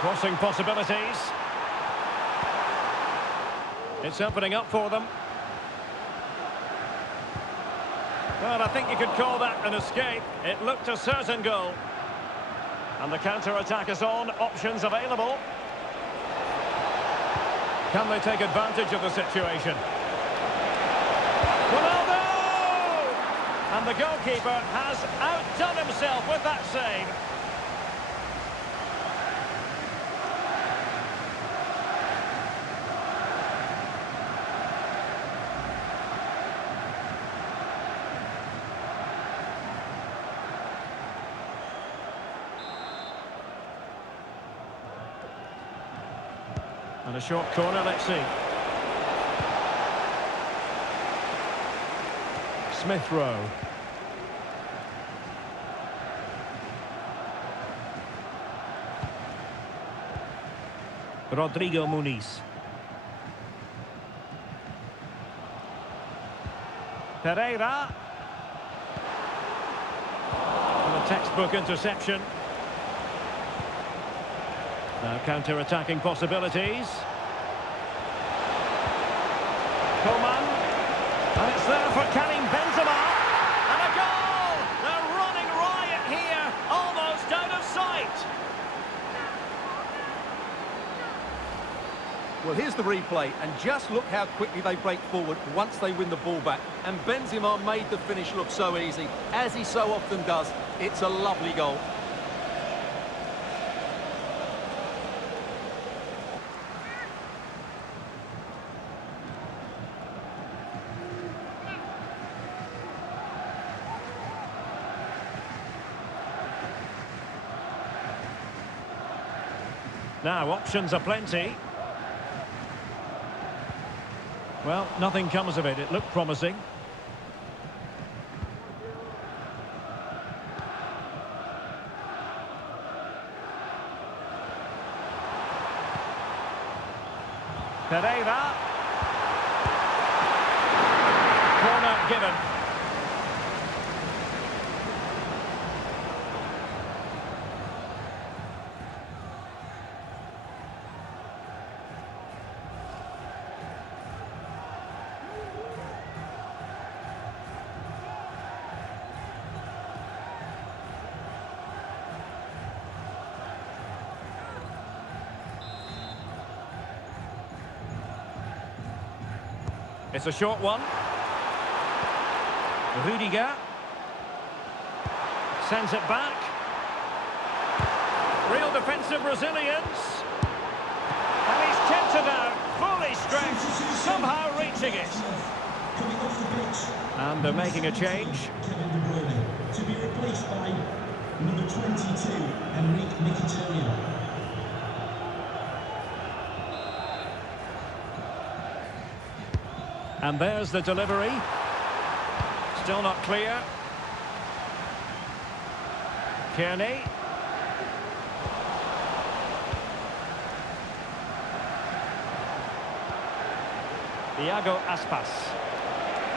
Crossing possibilities. It's opening up for them. Well, I think you could call that an escape. It looked a certain goal. And the counter-attack is on. Options available. Can they take advantage of the situation? Ronaldo! And the goalkeeper has outdone himself with that save. And a short corner, let's see. Smith Rowe. Rodrigo Muniz. Pereira. And a textbook interception. Now counter-attacking possibilities. Coman. And it's there for Karim Benzema. And a goal! They're running riot here, almost out of sight. Well, here's the replay, and just look how quickly they break forward once they win the ball back. And Benzema made the finish look so easy, as he so often does. It's a lovely goal. Now, options are plenty. Well, nothing comes of it. It looked promising. Pereira. Corner given. It's a short one. Rudiger. Sends it back. Real defensive resilience. And he's kept it out. Fully stretched. Somehow reaching it. And they're making a change. To be replaced by number 22, Enrique Mkhitaryan. And there's the delivery. Still not clear. Kearney. Iago Aspas.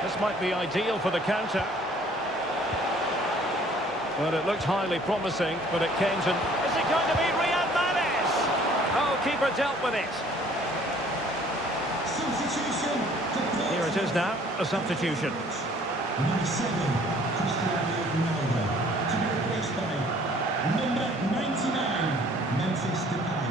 This might be ideal for the counter. Well, it looked highly promising, but it came to... Is it going to be Riyad Mahrez? Oh, keeper dealt with it. Substitution. Here it is now, a substitution. Number 7, Cristiano Ronaldo. To be replaced by number 99, Memphis Depay.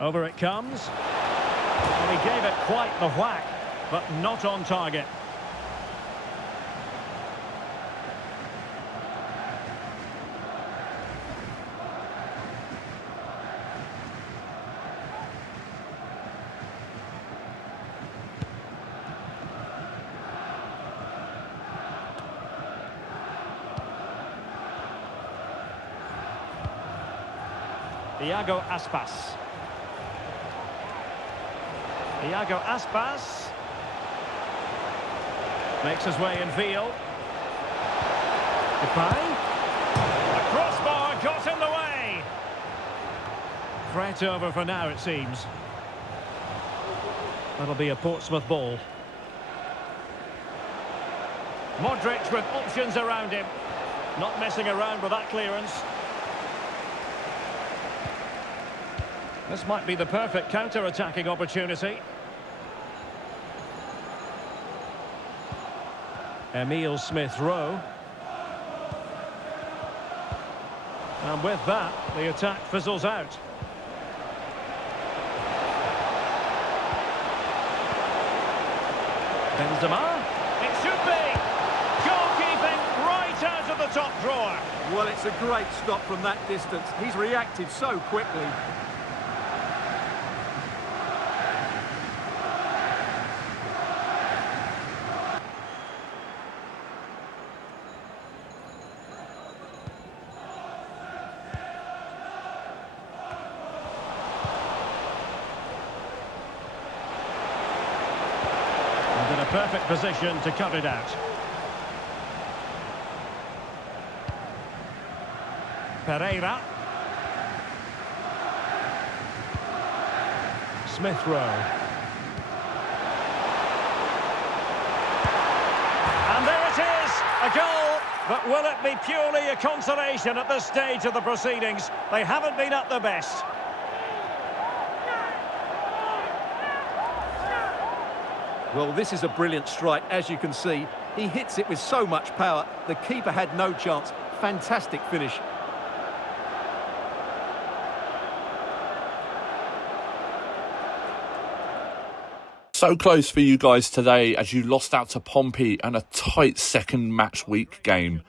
Over it comes. Well, he gave it quite the whack, but not on target. Iago Aspas. Iago Aspas makes his way in field. Depay. The crossbar got in the way. Threat over for now, it seems. That'll be a Portsmouth ball. Modric with options around him. Not messing around with that clearance. This might be the perfect counter-attacking opportunity. Emile Smith-Rowe. And with that, the attack fizzles out. Benzema. It should be. Goalkeeping right out of the top drawer. Well, it's a great stop from that distance. He's reacted so quickly. In a perfect position to cut it out. Pereira. Smith-Rowe. And there it is, a goal. But will it be purely a consolation at this stage of the proceedings? They haven't been at their best. Well, this is a brilliant strike, as you can see. He hits it with so much power. The keeper had no chance. Fantastic finish. So close for you guys today as you lost out to Pompey and a tight second match week game.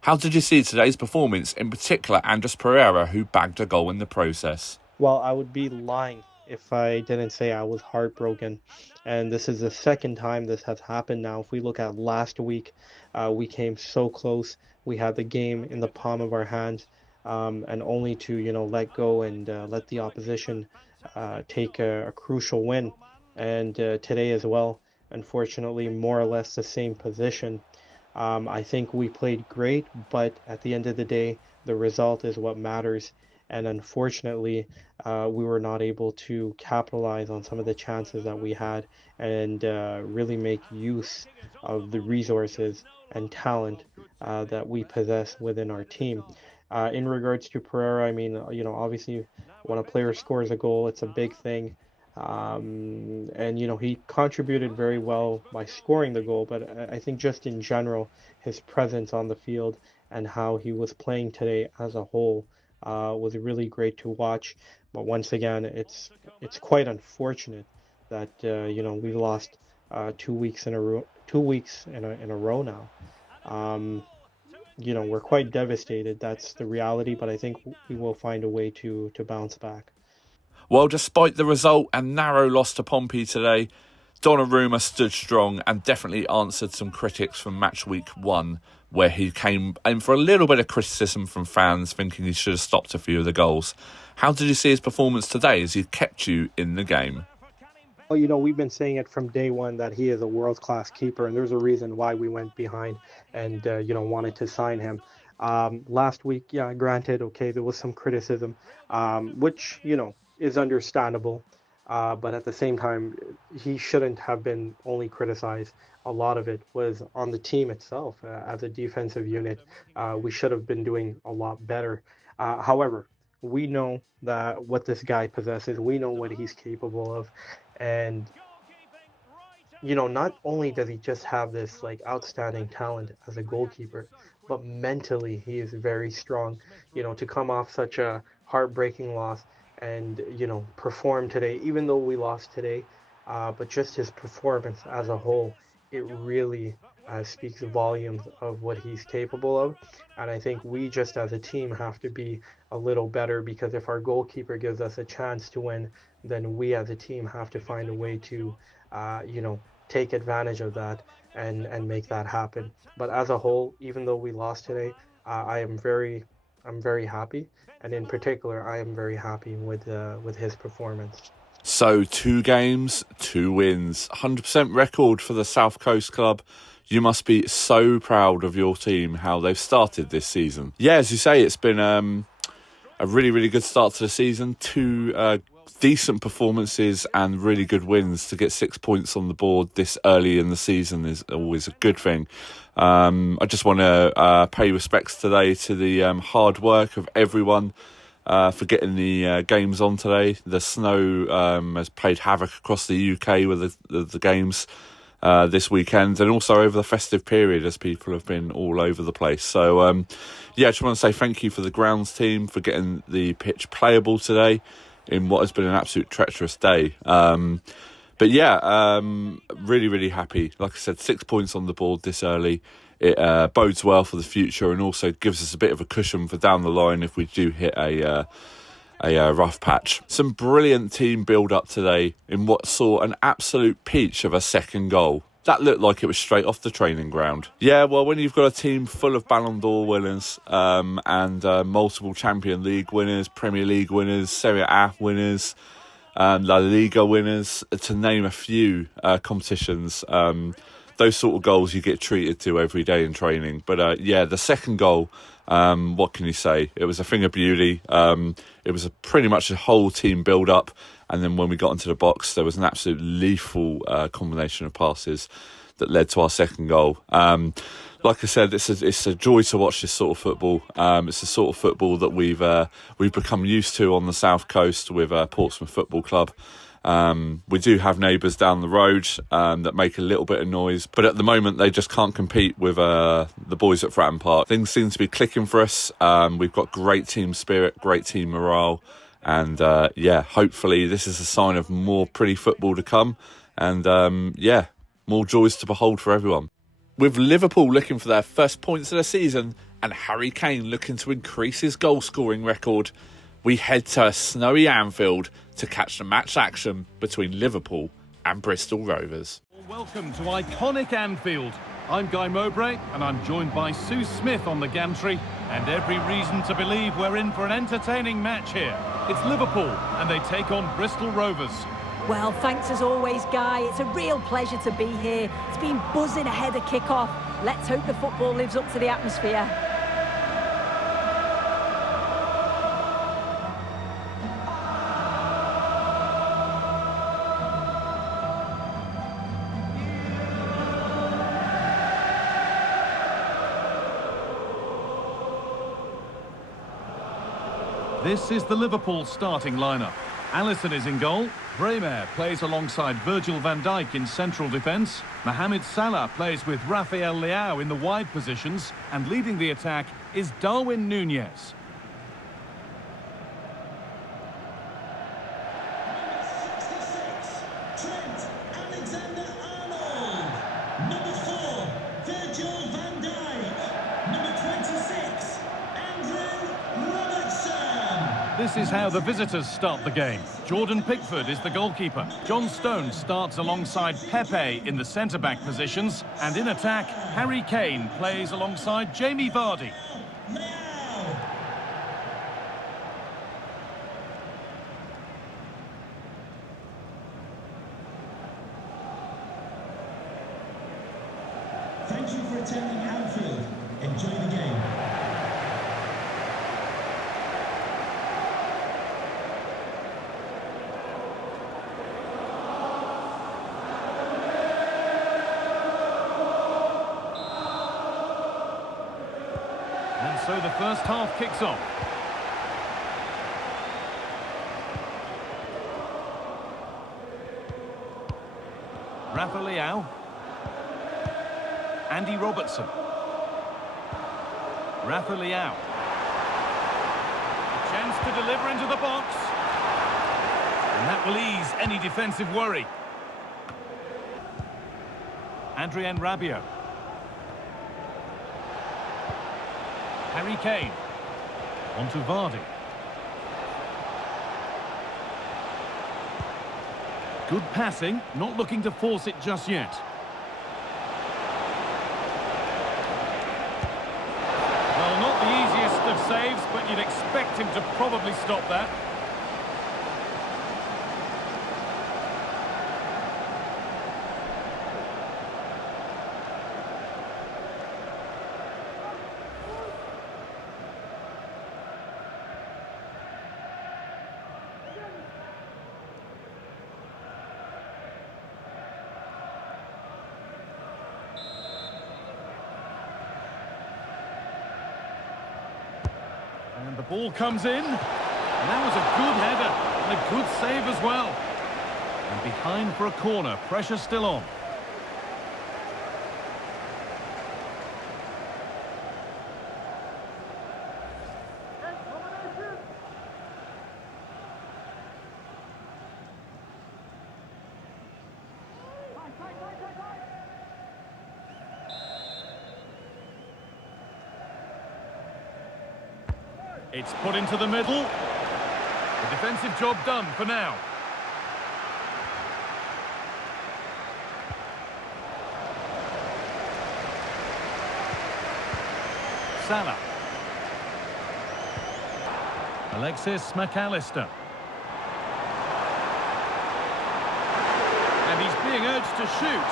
How did you see today's performance, in particular Andres Pereira, who bagged a goal in the process? Well, I would be lying if I didn't say I was heartbroken. And this is the second time this has happened now. If we look at last week, we came so close. We had the game in the palm of our hands, and only to, let go and let the opposition take a crucial win. And today as well, unfortunately, more or less the same position. I think we played great, but at the end of the day, the result is what matters. And unfortunately, we were not able to capitalize on some of the chances that we had and really make use of the resources and talent that we possess within our team. In regards to Pereira, I mean, obviously when a player scores a goal, it's a big thing. And he contributed very well by scoring the goal, but I think just in general, his presence on the field and how he was playing today as a whole was really great to watch. But once again, it's quite unfortunate that we lost 2 weeks in a row, 2 weeks in a row now. We're quite devastated. That's the reality, but I think we will find a way to bounce back. Well, despite the result and narrow loss to Pompey today, Donnarumma stood strong and definitely answered some critics from match week 1, where he came in for a little bit of criticism from fans, thinking he should have stopped a few of the goals. How did you see his performance today as he kept you in the game? Well, we've been saying it from day one that he is a world-class keeper, and there's a reason why we went behind and, wanted to sign him. Last week, yeah, granted, okay, there was some criticism, which, is understandable. But at the same time, he shouldn't have been only criticized. A lot of it was on the team itself. As a defensive unit, we should have been doing a lot better. However, we know that what this guy possesses, we know what he's capable of. And, not only does he just have this like outstanding talent as a goalkeeper, but mentally he is very strong. To come off such a heartbreaking loss and perform today, even though we lost today, but just his performance as a whole, it really speaks volumes of what he's capable of. And I think we just as a team have to be a little better, because if our goalkeeper gives us a chance to win, then we as a team have to find a way to take advantage of that and make that happen. But as a whole, even though we lost today, I am very I'm very happy, and in particular, I am very happy with his performance. So 2 games, 2 wins, 100% record for the South Coast club. You must be so proud of your team, how they've started this season. Yeah, as you say, it's been a really, really good start to the season. 2 decent performances and really good wins. To get 6 points on the board this early in the season is always a good thing. I just want to pay respects today to the hard work of everyone for getting the games on today. The snow has played havoc across the UK with the games this weekend, and also over the festive period as people have been all over the place. So I just want to say thank you for the grounds team for getting the pitch playable today in what has been an absolute treacherous day. But yeah, really, really happy. Like I said, 6 points on the board this early. It bodes well for the future, and also gives us a bit of a cushion for down the line if we do hit a rough patch. Some brilliant team build-up today in what saw an absolute peach of a second goal. That looked like it was straight off the training ground. Yeah, well, when you've got a team full of Ballon d'Or winners and multiple Champions League winners, Premier League winners, Serie A winners, La Liga winners, to name a few competitions, those sort of goals you get treated to every day in training. But the second goal, what can you say? It was a thing of beauty. It was pretty much a whole team build-up. And then when we got into the box, there was an absolute lethal combination of passes that led to our second goal. Like I said, it's a joy to watch this sort of football. It's the sort of football that we've become used to on the South Coast with Portsmouth Football Club. We do have neighbours down the road that make a little bit of noise, but at the moment they just can't compete with the boys at Fratton Park. Things seem to be clicking for us. We've got great team spirit, great team morale, and hopefully this is a sign of more pretty football to come, and more joys to behold for everyone. With Liverpool looking for their first points of the season and Harry Kane looking to increase his goal scoring record, we head to snowy Anfield to catch the match action between Liverpool and Bristol Rovers. Welcome to iconic Anfield. I'm Guy Mowbray, and I'm joined by Sue Smith on the gantry, and every reason to believe we're in for an entertaining match here. It's Liverpool, and they take on Bristol Rovers. Well, thanks as always, Guy. It's a real pleasure to be here. It's been buzzing ahead of kick-off. Let's hope the football lives up to the atmosphere. This is the Liverpool starting lineup. Alisson is in goal. Bremer plays alongside Virgil van Dijk in central defence. Mohamed Salah plays with Rafael Leao in the wide positions. And leading the attack is Darwin Núñez. This is how the visitors start the game. Jordan Pickford is the goalkeeper. John Stones starts alongside Pepe in the centre-back positions. And in attack, Harry Kane plays alongside Jamie Vardy. Thank you for attending Anfield. Enjoy the game. And so the first half kicks off. Rafa Leao. Andy Robertson. Rafa Leao. A chance to deliver into the box. And that will ease any defensive worry. Adrien Rabiot. Harry Kane. On to Vardy. Good passing, not looking to force it just yet. Well, not the easiest of saves, but you'd expect him to probably stop that. And the ball comes in. And that was a good header and a good save as well. And behind for a corner, pressure still on. It's put into the middle. The defensive job done for now. Salah. Alexis McAllister. And he's being urged to shoot.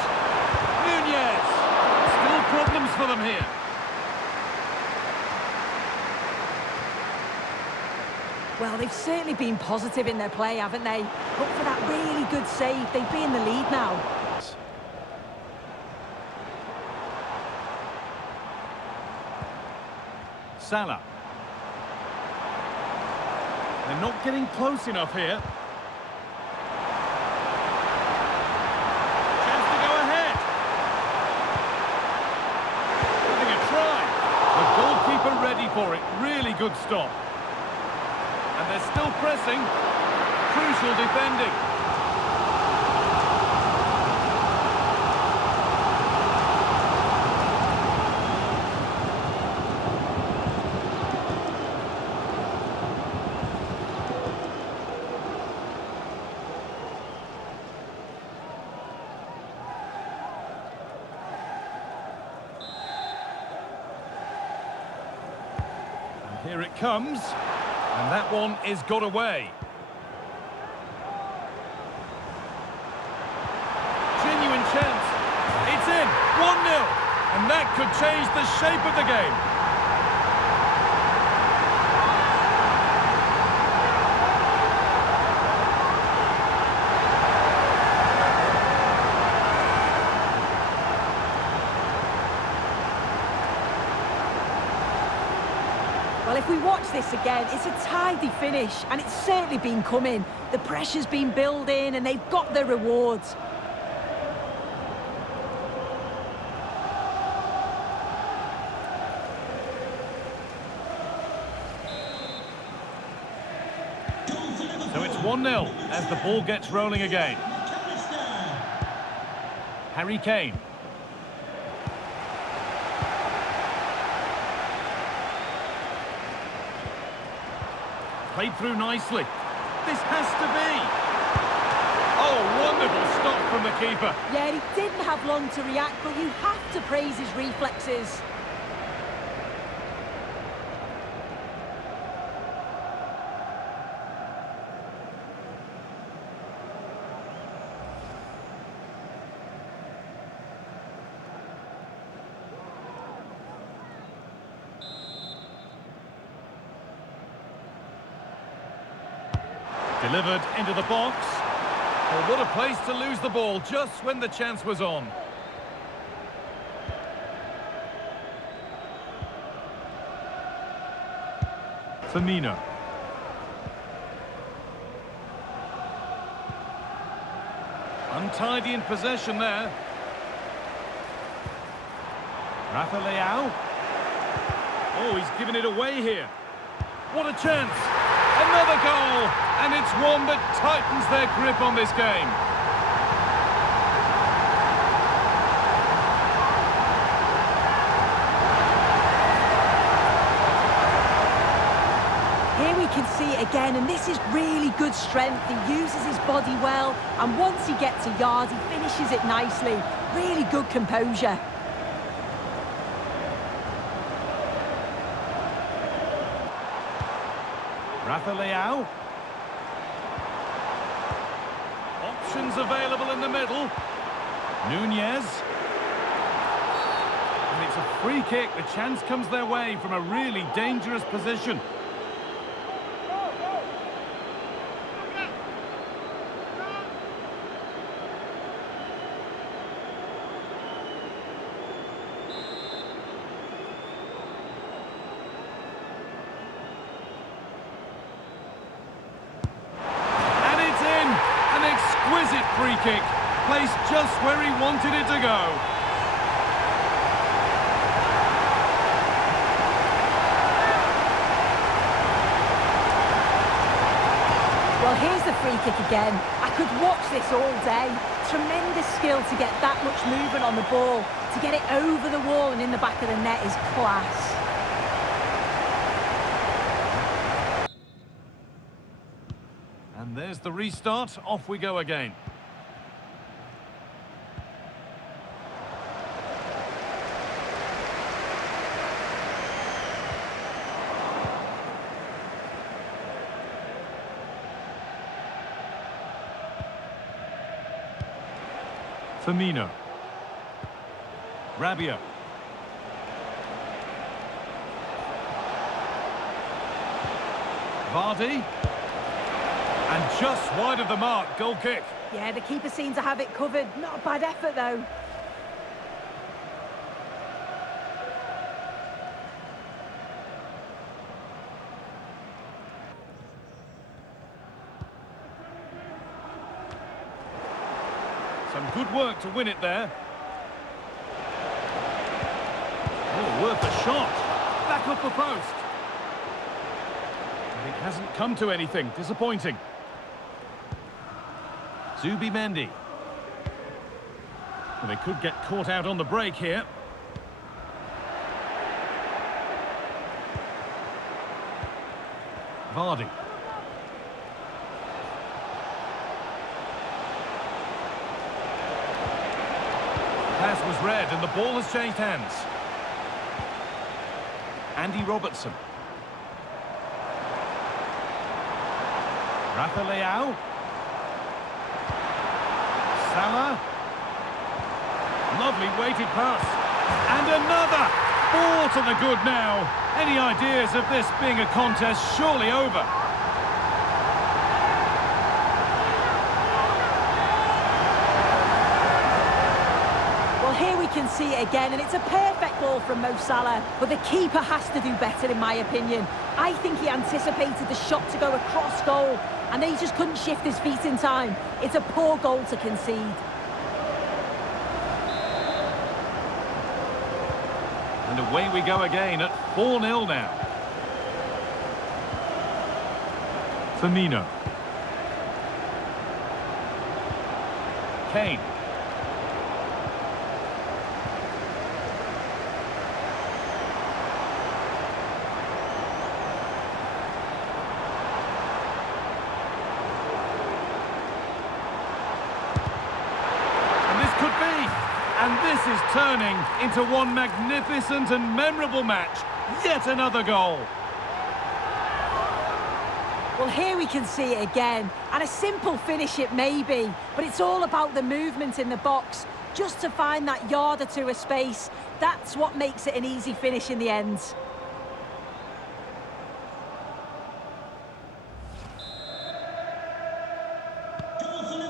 Nunez. Still problems for them here. Well, they've certainly been positive in their play, haven't they? But for that really good save, they'd be in the lead now. Salah. They're not getting close enough here. Chance to go ahead. Giving a try. The goalkeeper ready for it. Really good stop. And they're still pressing. Crucial defending. And here it comes. And that one is got away. Genuine chance. It's in. 1-0. And that could change the shape of the game. Well, if we watch this again, it's a tidy finish, and it's certainly been coming. The pressure's been building, and they've got their rewards. So it's 1-0 as the ball gets rolling again. Harry Kane. Played through nicely. This has to be. Oh, wonderful stop from the keeper. Yeah, he didn't have long to react, but you have to praise his reflexes. Delivered into the box. Well, what a place to lose the ball just when the chance was on. Firmino. Untidy in possession there. Rafa Leao. Oh, he's given it away here. What a chance. Another goal. And it's one that tightens their grip on this game. Here we can see it again, and this is really good strength. He uses his body well, and once he gets a yard, he finishes it nicely. Really good composure. Rafa. Options available in the middle. Nunez. And it's a free kick. The chance comes their way from a really dangerous position. Exquisite free kick, placed just where he wanted it to go. Well, here's the free kick again. I could watch this all day. Tremendous skill to get that much movement on the ball. To get it over the wall and in the back of the net is class. And there's the restart. Off we go again. Firmino. Rabiot. Vardy. And just wide of the mark, goal kick. Yeah, the keeper seemed to have it covered. Not a bad effort, though. Some good work to win it there. Oh, worth a shot. Back up the post. It hasn't come to anything. Disappointing. Zubimendi. Well, they could get caught out on the break here. Vardy. Pass was read and the ball has changed hands. Andy Robertson. Rafa. Salah. Lovely weighted pass. And another! Ball to the good now. Any ideas of this being a contest surely over? Well, here we can see it again, and it's a perfect ball from Mo Salah. But the keeper has to do better, in my opinion. I think he anticipated the shot to go across goal, and he just couldn't shift his feet in time. It's a poor goal to concede. And away we go again at 4-0 now. Firmino. Kane. And this is turning into one magnificent and memorable match. Yet another goal. Well, here we can see it again. And a simple finish it may be, but it's all about the movement in the box. Just to find that yard or two of space, that's what makes it an easy finish in the end.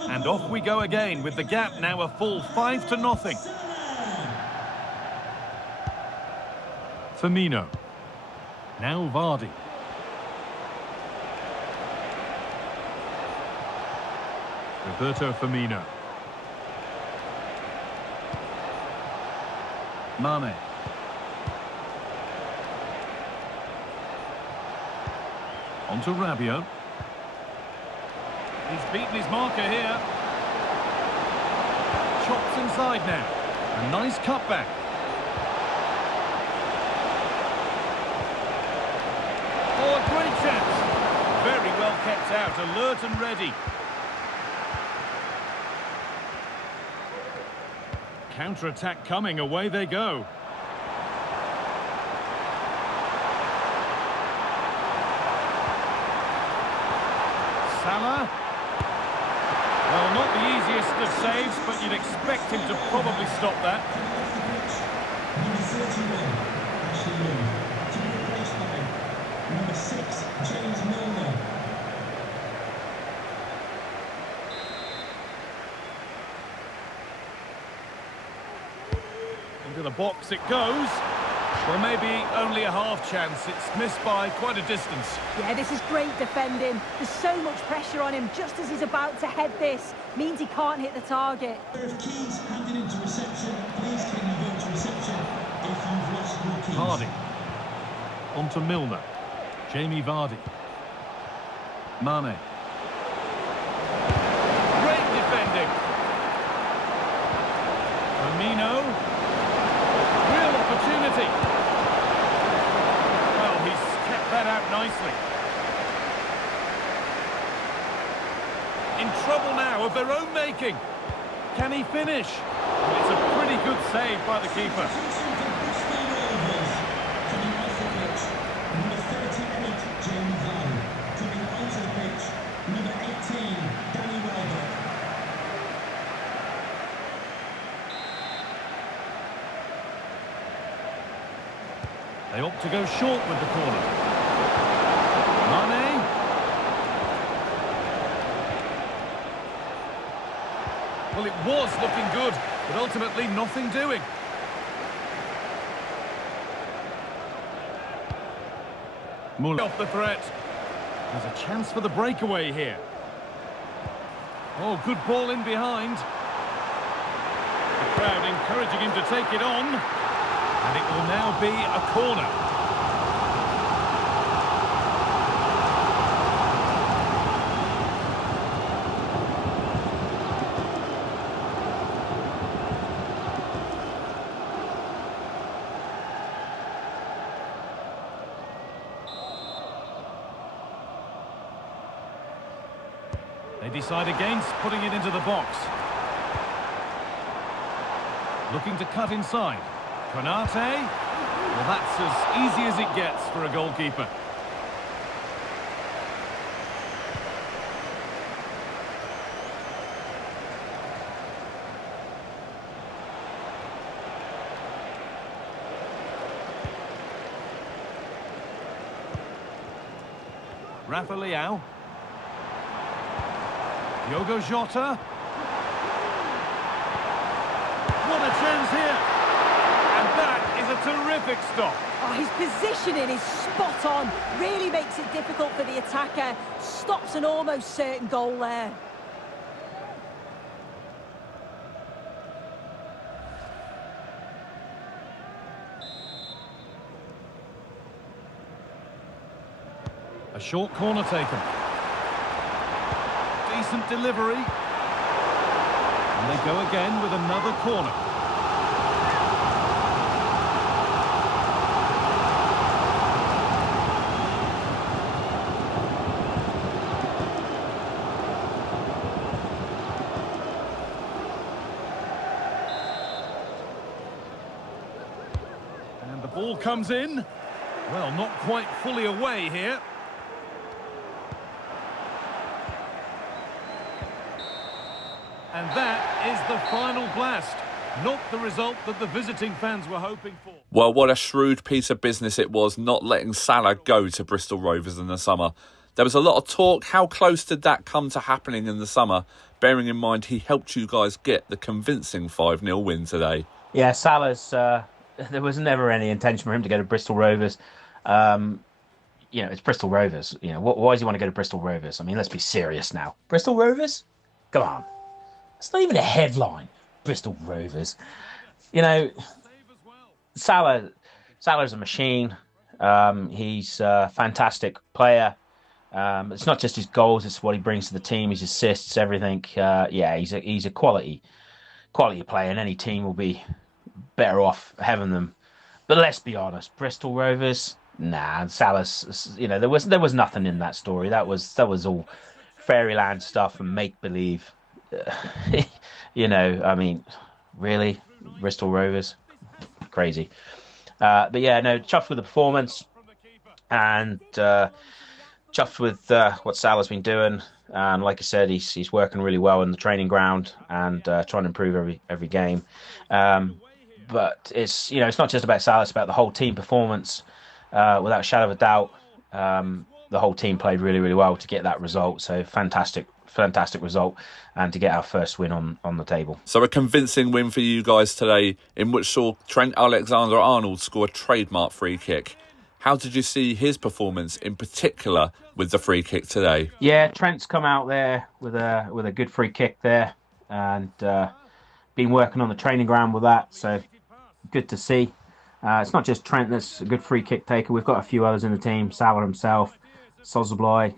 And off we go again with the gap now a full 5-0. Firmino. Now Vardy. Roberto Firmino. Mane. On to Rabiot. He's beaten his marker here. Chops inside now. A nice cutback. Oh, a great chance. Very well kept out, alert and ready. Counter-attack coming, away they go. list of saves, but you'd expect him to probably stop that. Number 31, Ashley Young. To be replaced by number 6, James Milner. Into the box it goes. Well, maybe only a half chance. It's missed by quite a distance. Yeah, this is great defending. There's so much pressure on him just as he's about to head this. Means he can't hit the target. Pair of keys handed into reception. Please can you go to reception if you've lost your keys? Vardy. On to Milner. Jamie Vardy. Mane. Great defending. Firmino. Real opportunity. Well, he's kept that out nicely. In trouble now of their own making. Can he finish? Well, it's a pretty good save by the keeper. Coming off the pitch, number 38, Jamie Vardy. Coming onto the pitch, number 18, Danny Welbeck. They opt to go short with the corner. Mane. Well, it was looking good, but ultimately nothing doing. Muller off the threat. There's a chance for the breakaway here. Oh, good ball in behind. The crowd encouraging him to take it on. And it will now be a corner. They decide against putting it into the box. Looking to cut inside. Konate. Well, that's as easy as it gets for a goalkeeper. Rafa Leao. Diogo Jota. What a chance here! And that is a terrific stop. Oh, his positioning is spot on. Really makes it difficult for the attacker. Stops an almost certain goal there. A short corner taken. Decent delivery. And they go again with another corner. And the ball comes in. Well, not quite fully away here. And that is the final blast. Not the result that the visiting fans were hoping for. Well, what a shrewd piece of business it was not letting Salah go to Bristol Rovers in the summer. There was a lot of talk. How close did that come to happening in the summer? Bearing in mind he helped you guys get the convincing 5-0 win today. Yeah, Salah's... there was never any intention for him to go to Bristol Rovers. It's Bristol Rovers. Why does he want to go to Bristol Rovers? I mean, let's be serious now. Bristol Rovers? Come on. It's not even a headline. Bristol Rovers. Salah's a machine. He's a fantastic player. It's not just his goals; it's what he brings to the team, his assists, everything. He's a quality player, and any team will be better off having them. But let's be honest, Bristol Rovers. Nah, Salah's. There was nothing in that story. That was all fairyland stuff and make believe. I mean, really, Bristol Rovers, crazy. Chuffed with the performance, and chuffed with what Salah's been doing. And like I said, he's working really well in the training ground and trying to improve every game. But it's not just about Salah; it's about the whole team performance. Without a shadow of a doubt, the whole team played really, really well to get that result. So fantastic result, and to get our first win on the table. So a convincing win for you guys today, in which saw Trent Alexander-Arnold score a trademark free kick. How did you see his performance, in particular with the free kick today? Yeah, Trent's come out there with a good free kick there, and been working on the training ground with that. So good to see. It's not just Trent that's a good free kick taker. We've got a few others in the team. Salah himself, Szoboszlai,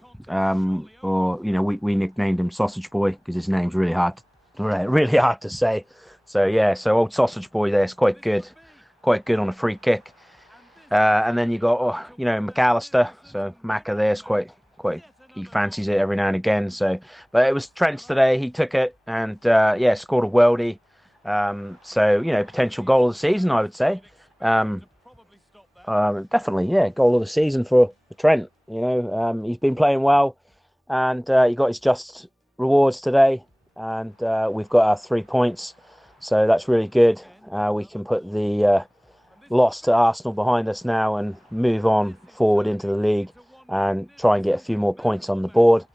or we nicknamed him Sausage Boy because his name's really hard to say. So yeah, so old Sausage Boy there is quite good on a free kick. And then you got McAllister. So Macca there's quite he fancies it every now and again. So, but it was Trent's today. He took it and scored a worldie. So potential goal of the season, I would say. Definitely, goal of the season for Trent. He's been playing well, and he got his just rewards today. And we've got our 3 points, so that's really good. We can put the loss to Arsenal behind us now and move on forward into the league and try and get a few more points on the board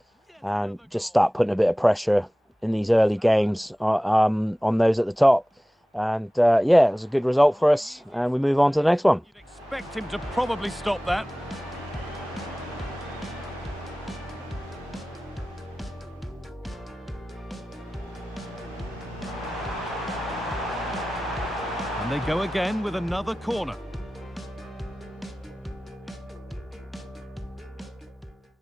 and just start putting a bit of pressure in these early games on those at the top. And it was a good result for us, and we move on to the next one. Expect him to probably stop that. And they go again with another corner.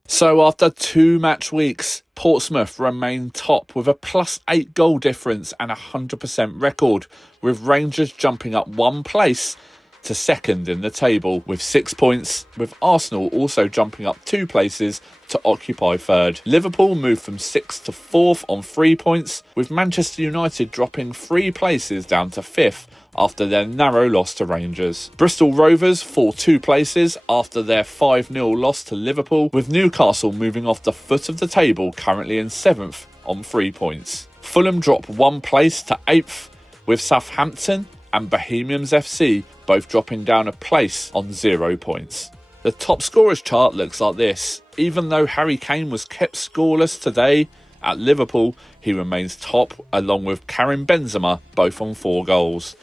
So after 2 match weeks, Portsmouth remain top with a +8 goal difference and a 100% record, with Rangers jumping up 1 place to second in the table with 6 points, with Arsenal also jumping up 2 places to occupy third. Liverpool moved from 6th to 4th on 3 points, with Manchester United dropping 3 places down to 5th after their narrow loss to Rangers. Bristol Rovers fall 2 places after their 5-0 loss to Liverpool, with Newcastle moving off the foot of the table currently in 7th on 3 points. Fulham drop 1 place to 8th, with Southampton and Bohemian F.C. both dropping down a place on 0 points. The top scorers chart looks like this. Even though Harry Kane was kept scoreless today at Liverpool, he remains top along with Karim Benzema, both on 4 goals.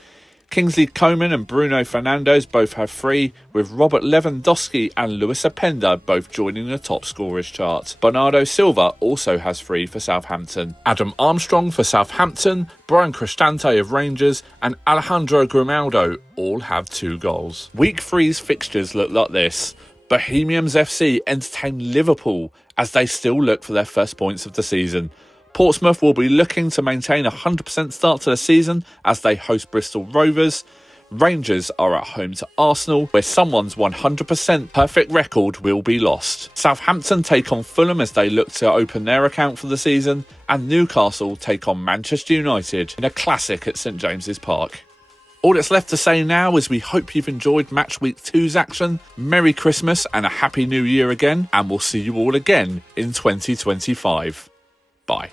Kingsley Coman and Bruno Fernandes both have 3, with Robert Lewandowski and Luis Openda both joining the top scorers chart. Bernardo Silva also has 3 for Southampton. Adam Armstrong for Southampton, Brian Cristante of Rangers and Alejandro Grimaldo all have 2 goals. Week 3's fixtures look like this. Bohemian F.C. entertain Liverpool as they still look for their first points of the season. Portsmouth will be looking to maintain a 100% start to the season as they host Bristol Rovers. Rangers are at home to Arsenal, where someone's 100% perfect record will be lost. Southampton take on Fulham as they look to open their account for the season, and Newcastle take on Manchester United in a classic at St James's Park. All that's left to say now is we hope you've enjoyed Match Week 2's action. Merry Christmas and a Happy New Year again, and we'll see you all again in 2025. Bye.